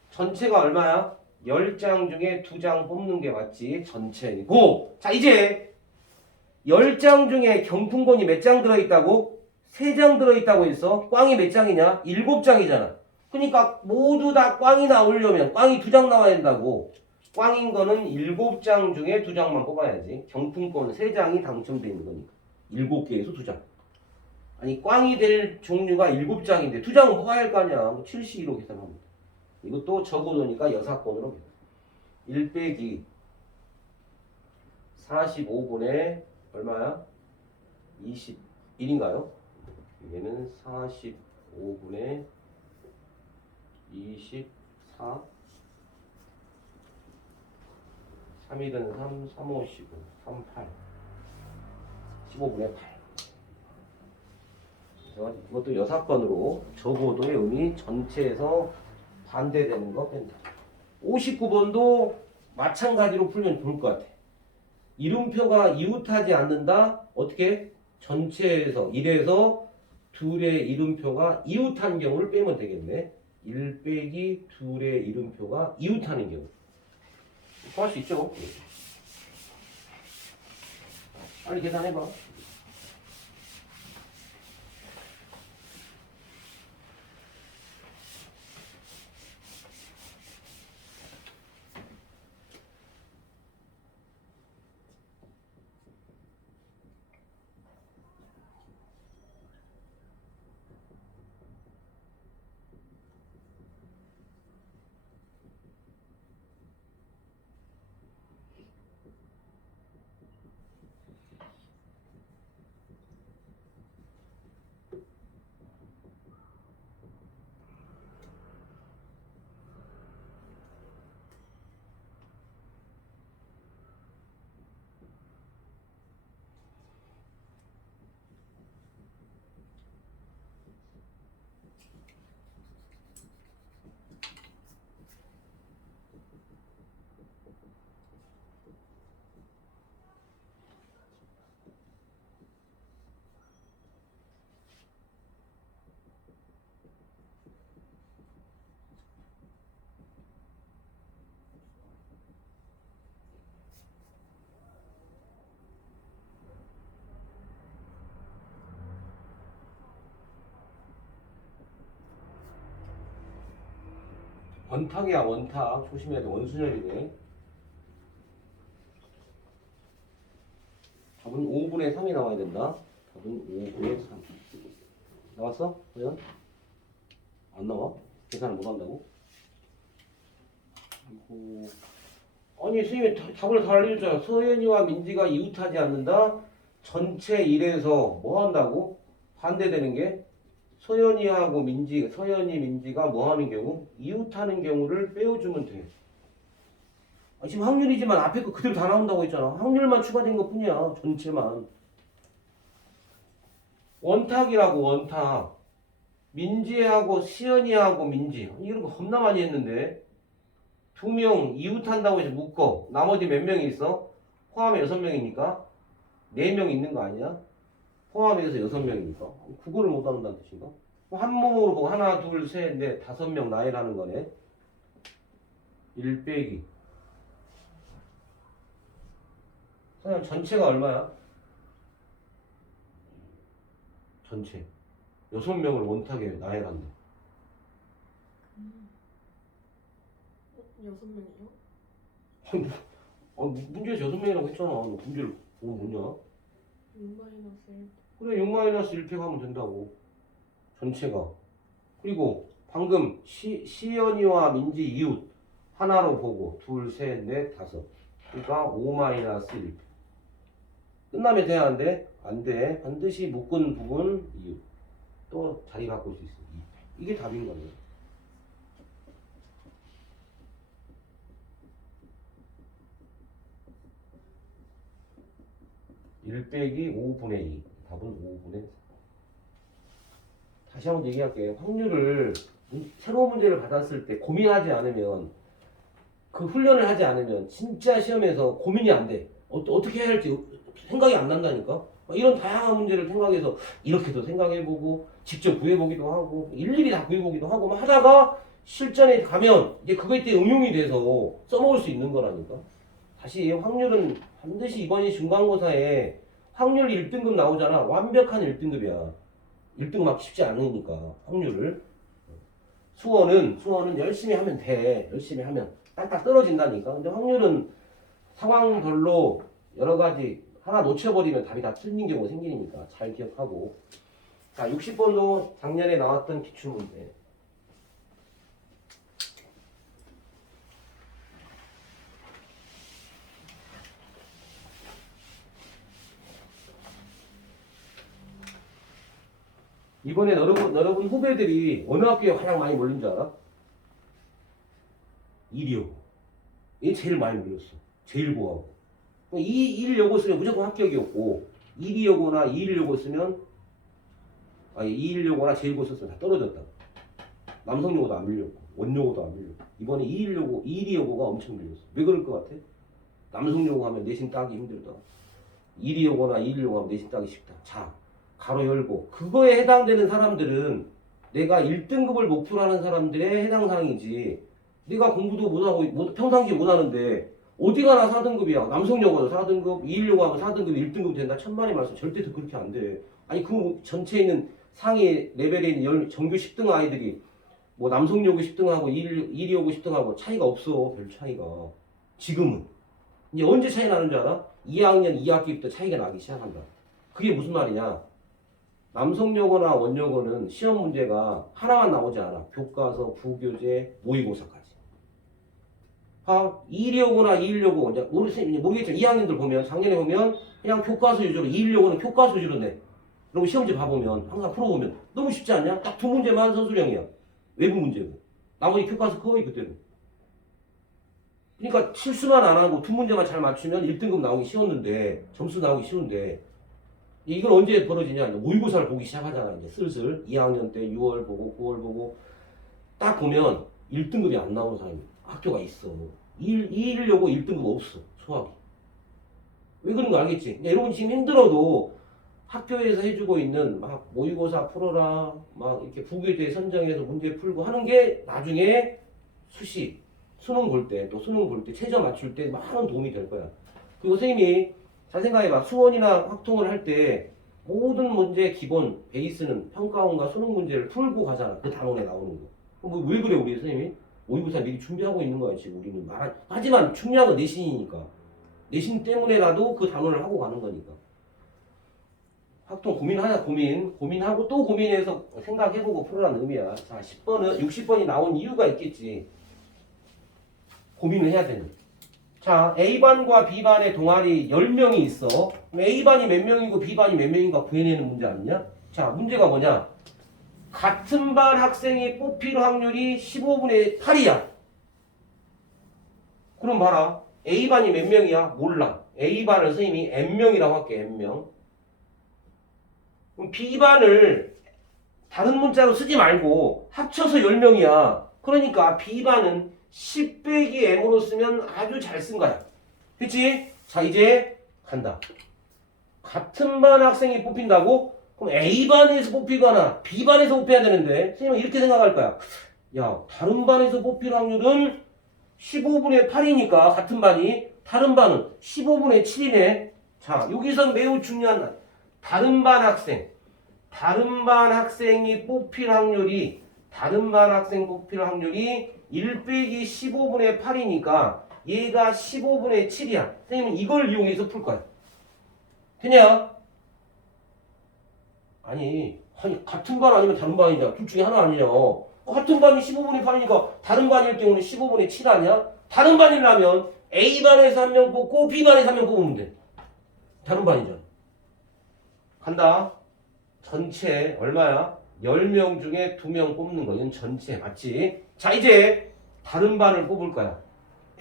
전체가 얼마야? 10장 중에 2장 뽑는 게 맞지. 전체이고. 자, 이제 10장 중에 경품권이 몇 장 들어있다고? 3장 들어있다고 했어. 꽝이 몇 장이냐? 7장이잖아. 그러니까 모두 다 꽝이 나오려면 꽝이 2장 나와야 된다고. 꽝인 거는 7장 중에 2장만 뽑아야지. 경품권 3장이 당첨되어 있는 거니까. 7개에서 2장. 아니 꽝이 될 종류가 7장인데 2장은 뽑아야 할 거 아니야. 72로 계산합니다. 이것도 적어놓으니까 여사건으로 1 빼기 45분의 얼마야? 21인가요? 얘는 45분의 24 3일은 3, 3, 5, 15 3, 8 15분의 8 이것도 여사건으로 적어도의 의미 전체에서 반대되는 거 뺀다. 59번도 마찬가지로 풀면 좋을 것 같아. 이름표가 이웃하지 않는다. 어떻게? 전체에서 1에서 둘의 이름표가 이웃한 경우를 빼면 되겠네. 1 빼기 둘의 이름표가 이웃하는 경우. 구할 수 있죠? 빨리 계산해봐. 원탁이야 원탁. 조심해야 돼. 원순열이네. 답은 5분의 3이 나와야 된다. 답은 5분의 3. 나왔어? 과연? 안 나와? 계산을 못 한다고? 아이고. 아니 선생님이 답을 다 알려줬잖아. 서연이와 민지가 이웃하지 않는다. 전체 1에서 뭐 한다고? 반대되는 게 서연이하고 민지, 서연이 민지가 뭐 하는 경우? 이웃하는 경우를 빼어주면 돼. 아, 지금 확률이지만 앞에 거 그대로 다 나온다고 했잖아. 확률만 추가된 것 뿐이야. 전체만. 원탁이라고 원탁. 민지하고 시연이하고 민지. 이런 거 겁나 많이 했는데. 2명 이웃한다고 해서 묶어. 나머지 몇 명이 있어? 포함해 6명이니까 4명 있는 거 아니야? 포함해서 6명이니까 국어를 못한다는 뜻인가? 한 몸으로 보고 하나 둘 셋 넷 5명 나열하는 거네. 1 빼기 그냥 전체가 얼마야? 전체 6명을 원탁에 나열한다. 6명이요? 문제에서 6명이라고 했잖아. 너 문제를 뭐냐? 6-1. 그래 6-1팩 하면 된다고. 전체가. 그리고 방금 시연이와 민지 이웃 하나로 보고 둘, 셋, 넷, 다섯. 그러니까 5-1팩. 끝나면 돼야 안 돼? 안 돼. 반드시 묶은 부분 이웃. 또 자리 바꿀 수 있어. 이게 답인 거예요. 1 빼기 5분의 2. 답은 5분의 4. 다시 한번 얘기할게요. 확률을 새로운 문제를 받았을 때 고민하지 않으면 그 훈련을 하지 않으면 진짜 시험에서 고민이 안 돼. 어떻게 해야 할지 생각이 안 난다니까. 이런 다양한 문제를 생각해서 이렇게도 생각해보고 직접 구해보기도 하고 일일이 다 구해보기도 하고 막 하다가 실전에 가면 이제 그거에 대해 응용이 돼서 써먹을 수 있는 거라니까. 다시 확률은 반드시 이번이 중간고사에 확률 1등급 나오잖아. 완벽한 1등급이야. 1등 막 쉽지 않으니까 확률을. 수원은 열심히 하면 돼. 열심히 하면 딱딱 떨어진다니까. 근데 확률은 상황별로 여러 가지 하나 놓쳐버리면 답이 다 틀린 경우가 생기니까 잘 기억하고. 자, 60번도 작년에 나왔던 기출문제. 이번에 여러분 후배들이 어느 학교에 가장 많이 몰린 줄 알아? 이리오. 이게 제일 많이 몰렸어. 제일 고하고. 이일여고 쓰면 무조건 합격이었고, 이리여고나 이일여고 쓰면, 이일여고나 제일고 썼으면 다 떨어졌다. 남성여고도 안 밀렸고, 원여고도 안 밀렸고. 이번에 이일여고가 엄청 밀렸어. 왜 그럴 것 같아? 남성여고 하면 내신 따기 힘들다. 이리여고나 이일여고 하면 내신 따기 쉽다. 자. 가로 열고 그거에 해당되는 사람들은 내가 1등급을 목표로 하는 사람들의 해당 사항이지 네가 공부도 못하고 평상시에 못하는데 어디 가나 4등급이야. 남성여고도 4등급, 이일여고 하면 4등급, 1등급 된다. 천만의 말씀. 절대 그렇게 안 돼. 아니 그 전체에 있는 상위 레벨에 있는 정규 10등 아이들이 뭐 남성여고 10등하고 이일여고 10등하고 차이가 없어. 별 차이가. 지금은. 이제 언제 차이 나는 줄 알아? 2학년 2학기부터 차이가 나기 시작한다. 그게 무슨 말이냐? 남성여고나 원여고는 시험 문제가 하나만 나오지 않아. 교과서, 부교재, 모의고사까지. 이일여고나 이일여고 이제 모르겠지만 2학년들 보면 작년에 보면 그냥 교과서 위주로 이일여고는 교과서 위주로 내. 그리고 시험지 봐보면 항상 풀어보면 너무 쉽지 않냐? 딱 2문제만 선수량이야. 외부 문제고. 나머지 교과서 거의 그대로. 그러니까 실수만 안 하고 2문제만 잘 맞추면 1등급 나오기 쉬웠는데 점수 나오기 쉬운데 이건 언제 벌어지냐? 이제 모의고사를 보기 시작하잖아. 이제 슬슬 2학년 때 6월 보고 9월 보고 딱 보면 1등급이 안 나오는 사람이 학교가 있어. 이일여고 1등급 없어. 수학이. 왜 그런 거 알겠지? 여러분 지금 힘들어도 학교에서 해주고 있는 막 모의고사 풀어라, 막 이렇게 부교재 선정해서 문제 풀고 하는 게 나중에 수능 볼 때, 또 수능 볼 때 최저 맞출 때 많은 도움이 될 거야. 그리고 선생님이 잘 생각해봐. 수원이나 확통을 할 때 모든 문제 기본 베이스는 평가원과 수능 문제를 풀고 가잖아. 그 단원에 나오는 거. 왜 그래 우리 선생님이? 모의고사 미리 준비하고 있는 거야 지금 우리는. 하지만 중요한 건 내신이니까. 내신 때문에라도 그 단원을 하고 가는 거니까. 확통 고민하고 또 고민해서 생각해보고 풀으라는 의미야. 자, 10번은 60번이 나온 이유가 있겠지. 고민을 해야 되는. 자, A반과 B반의 동아리 10명이 있어. 그럼 A반이 몇 명이고 B반이 몇 명인가 구해내는 문제 아니냐? 자, 문제가 뭐냐? 같은 반 학생이 뽑힐 확률이 15분의 8이야. 그럼 봐라. A반이 몇 명이야? 몰라. A반을 선생님이 N명이라고 할게. N명. 그럼 B반을 다른 문자로 쓰지 말고 합쳐서 10명이야. 그러니까 B반은 10 빼기 M으로 쓰면 아주 잘 쓴 거야. 그치? 자, 이제 간다. 같은 반 학생이 뽑힌다고? 그럼 A반에서 뽑히거나 B반에서 뽑혀야 되는데 선생님은 이렇게 생각할 거야. 야, 다른 반에서 뽑힐 확률은 15분의 8이니까 같은 반이, 다른 반은 15분의 7이네. 자, 여기서 매우 중요한 다른 반 학생이 뽑힐 확률이, 다른 반 학생 뽑힐 확률이 1 빼기 15분의 8이니까 얘가 15분의 7이야. 선생님은 이걸 이용해서 풀 거야. 되냐? 아니 같은 반 아니면 다른 반이냐? 둘 중에 하나 아니냐? 같은 반이 15분의 8이니까 다른 반일 경우는 15분의 7 아니야? 다른 반이라면 A반에서 한 명 뽑고 B반에서 한 명 뽑으면 돼. 다른 반이잖아. 간다. 전체 얼마야? 10명 중에 2명 뽑는 거. 이건 전체 맞지? 자, 이제 다른 반을 뽑을 거야.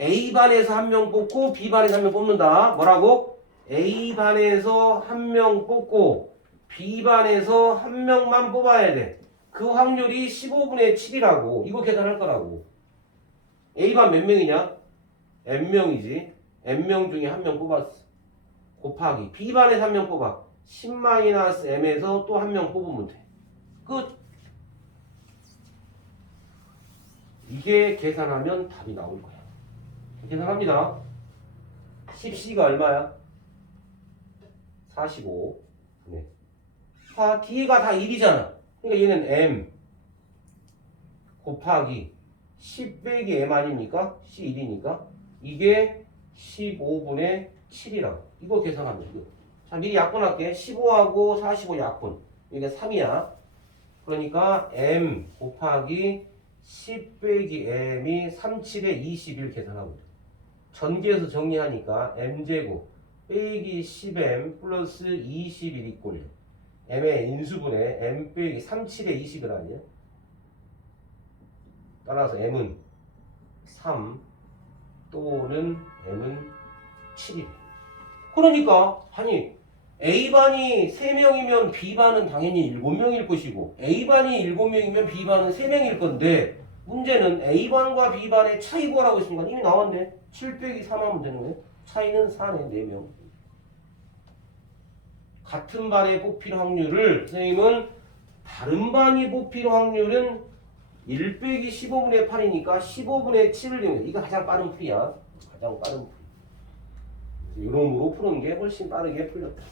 A반에서 한 명 뽑고 B반에서 한 명 뽑는다. 뭐라고? A반에서 한 명 뽑고 B반에서 한 명만 뽑아야 돼. 그 확률이 15분의 7이라고. 이거 계산할 거라고. A반 몇 명이냐? N명이지. N명 중에 한 명 뽑았어. 곱하기 B반에서 한 명 뽑아. 10-M에서 또 한 명 뽑으면 돼. 끝. 이게 계산하면 답이 나올 거야. 계산합니다. 10C가 얼마야? 45. 네. 아, 뒤에가 다 1이잖아. 그러니까 얘는 M 곱하기 10 빼기 M 아닙니까? C 1이니까 이게 15분의 7이라고. 이거 계산하면 돼. 자, 미리 약분할게. 15하고 45 약분. 이게 3이야. 그러니까 M 곱하기 10 빼기 M이 37에 21 계산하면 돼. 전기에서 정리하니까 M제곱 빼기 10M 플러스 21 이꼴 M의 인수분해 M 빼기 37에 20을 아니야? 따라서 M은 3 또는 M은 7이래. 그러니까 아니 A반이 3명이면 B반은 당연히 7명일 것이고 A반이 7명이면 B반은 3명일 건데 문제는 A반과 B반의 차이 구하라고 했으니까 이미 나왔네. 7 빼기 3 하면 되는 거예요. 차이는 4네. 4명. 같은 반에 뽑힐 확률을 선생님은 다른 반이 뽑힐 확률은 1 빼기 15분의 8이니까 15분의 7을 이용해. 이거 가장 빠른 풀이야. 가장 빠른 풀이. 이런으로 푸는 게 훨씬 빠르게 풀렸다.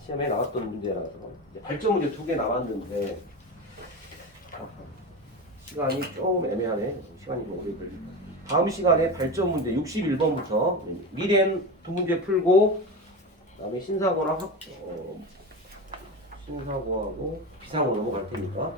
시험에 나왔던 문제라서 이제 발전 문제 2개 나왔는데 시간이 좀 애매하네. 시간이 좀 오래 걸릴 것 같아요. 다음 시간에 발전 문제 61번부터 미래엔 2문제 풀고 그다음에 신사고하고 비상으로 넘어갈 테니까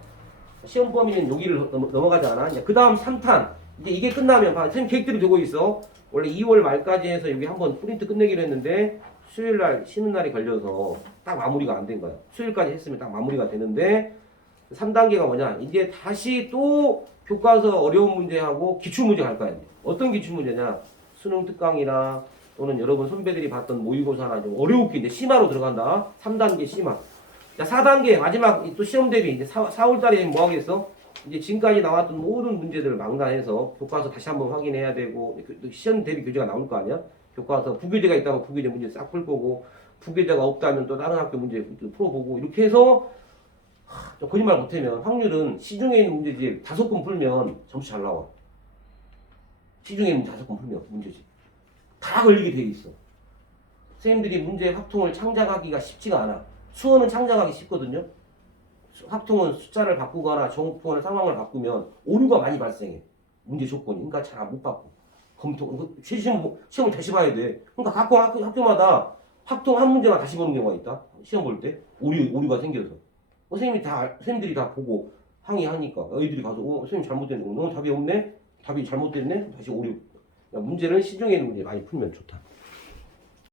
시험 범위는 여기를 넘어가지 않아. 이제 그 다음 3탄 이제 이게 끝나면 선생님 계획대로 되고 있어. 원래 2월 말까지 해서 여기 한번 프린트 끝내기로 했는데 수요일 날 쉬는 날이 걸려서 딱 마무리가 안 된 거야. 수요일까지 했으면 딱 마무리가 되는데 3단계가 뭐냐? 이제 다시 또 교과서 어려운 문제하고 기출문제 갈 거야. 어떤 기출문제냐? 수능 특강이나 또는 여러분 선배들이 봤던 모의고사나 좀 어려웠기 이제 심화로 들어간다. 3단계 심화. 자, 4단계 마지막 또 시험 대비 이제 4월 달에 뭐 하겠어? 이제 지금까지 나왔던 모든 문제들을 망라해서 교과서 다시 한번 확인해야 되고 시험 대비 교재가 나올 거 아니야? 교과서 부교재가 있다면 부교재 문제 싹 풀 거고 부교재가 없다면 또 다른 학교 문제 풀어보고 이렇게 해서 거짓말 못하면 확률은 시중에 있는 문제집 5건 풀면 점수 잘 나와. 시중에 있는 5건 풀면 문제집 다 걸리게 돼 있어. 선생님들이 문제 확통을 창작하기가 쉽지가 않아. 수어는 창작하기 쉽거든요. 확통은 숫자를 바꾸거나 정통을 상황을 바꾸면 오류가 많이 발생해. 문제 조건이. 그러니까 잘 못 받고. 검토, 시험을 다시 봐야 돼. 그러니까 각 학교마다 확통 한 문제만 다시 보는 경우가 있다. 시험 볼 때. 오류가 생겨서. 선생님들이 다 보고 항의하니까. 애들이 가서, 선생님 잘못됐네. 너 답이 없네? 답이 잘못됐네? 다시 오류. 문제는 시중에 있는 문제 많이 풀면 좋다.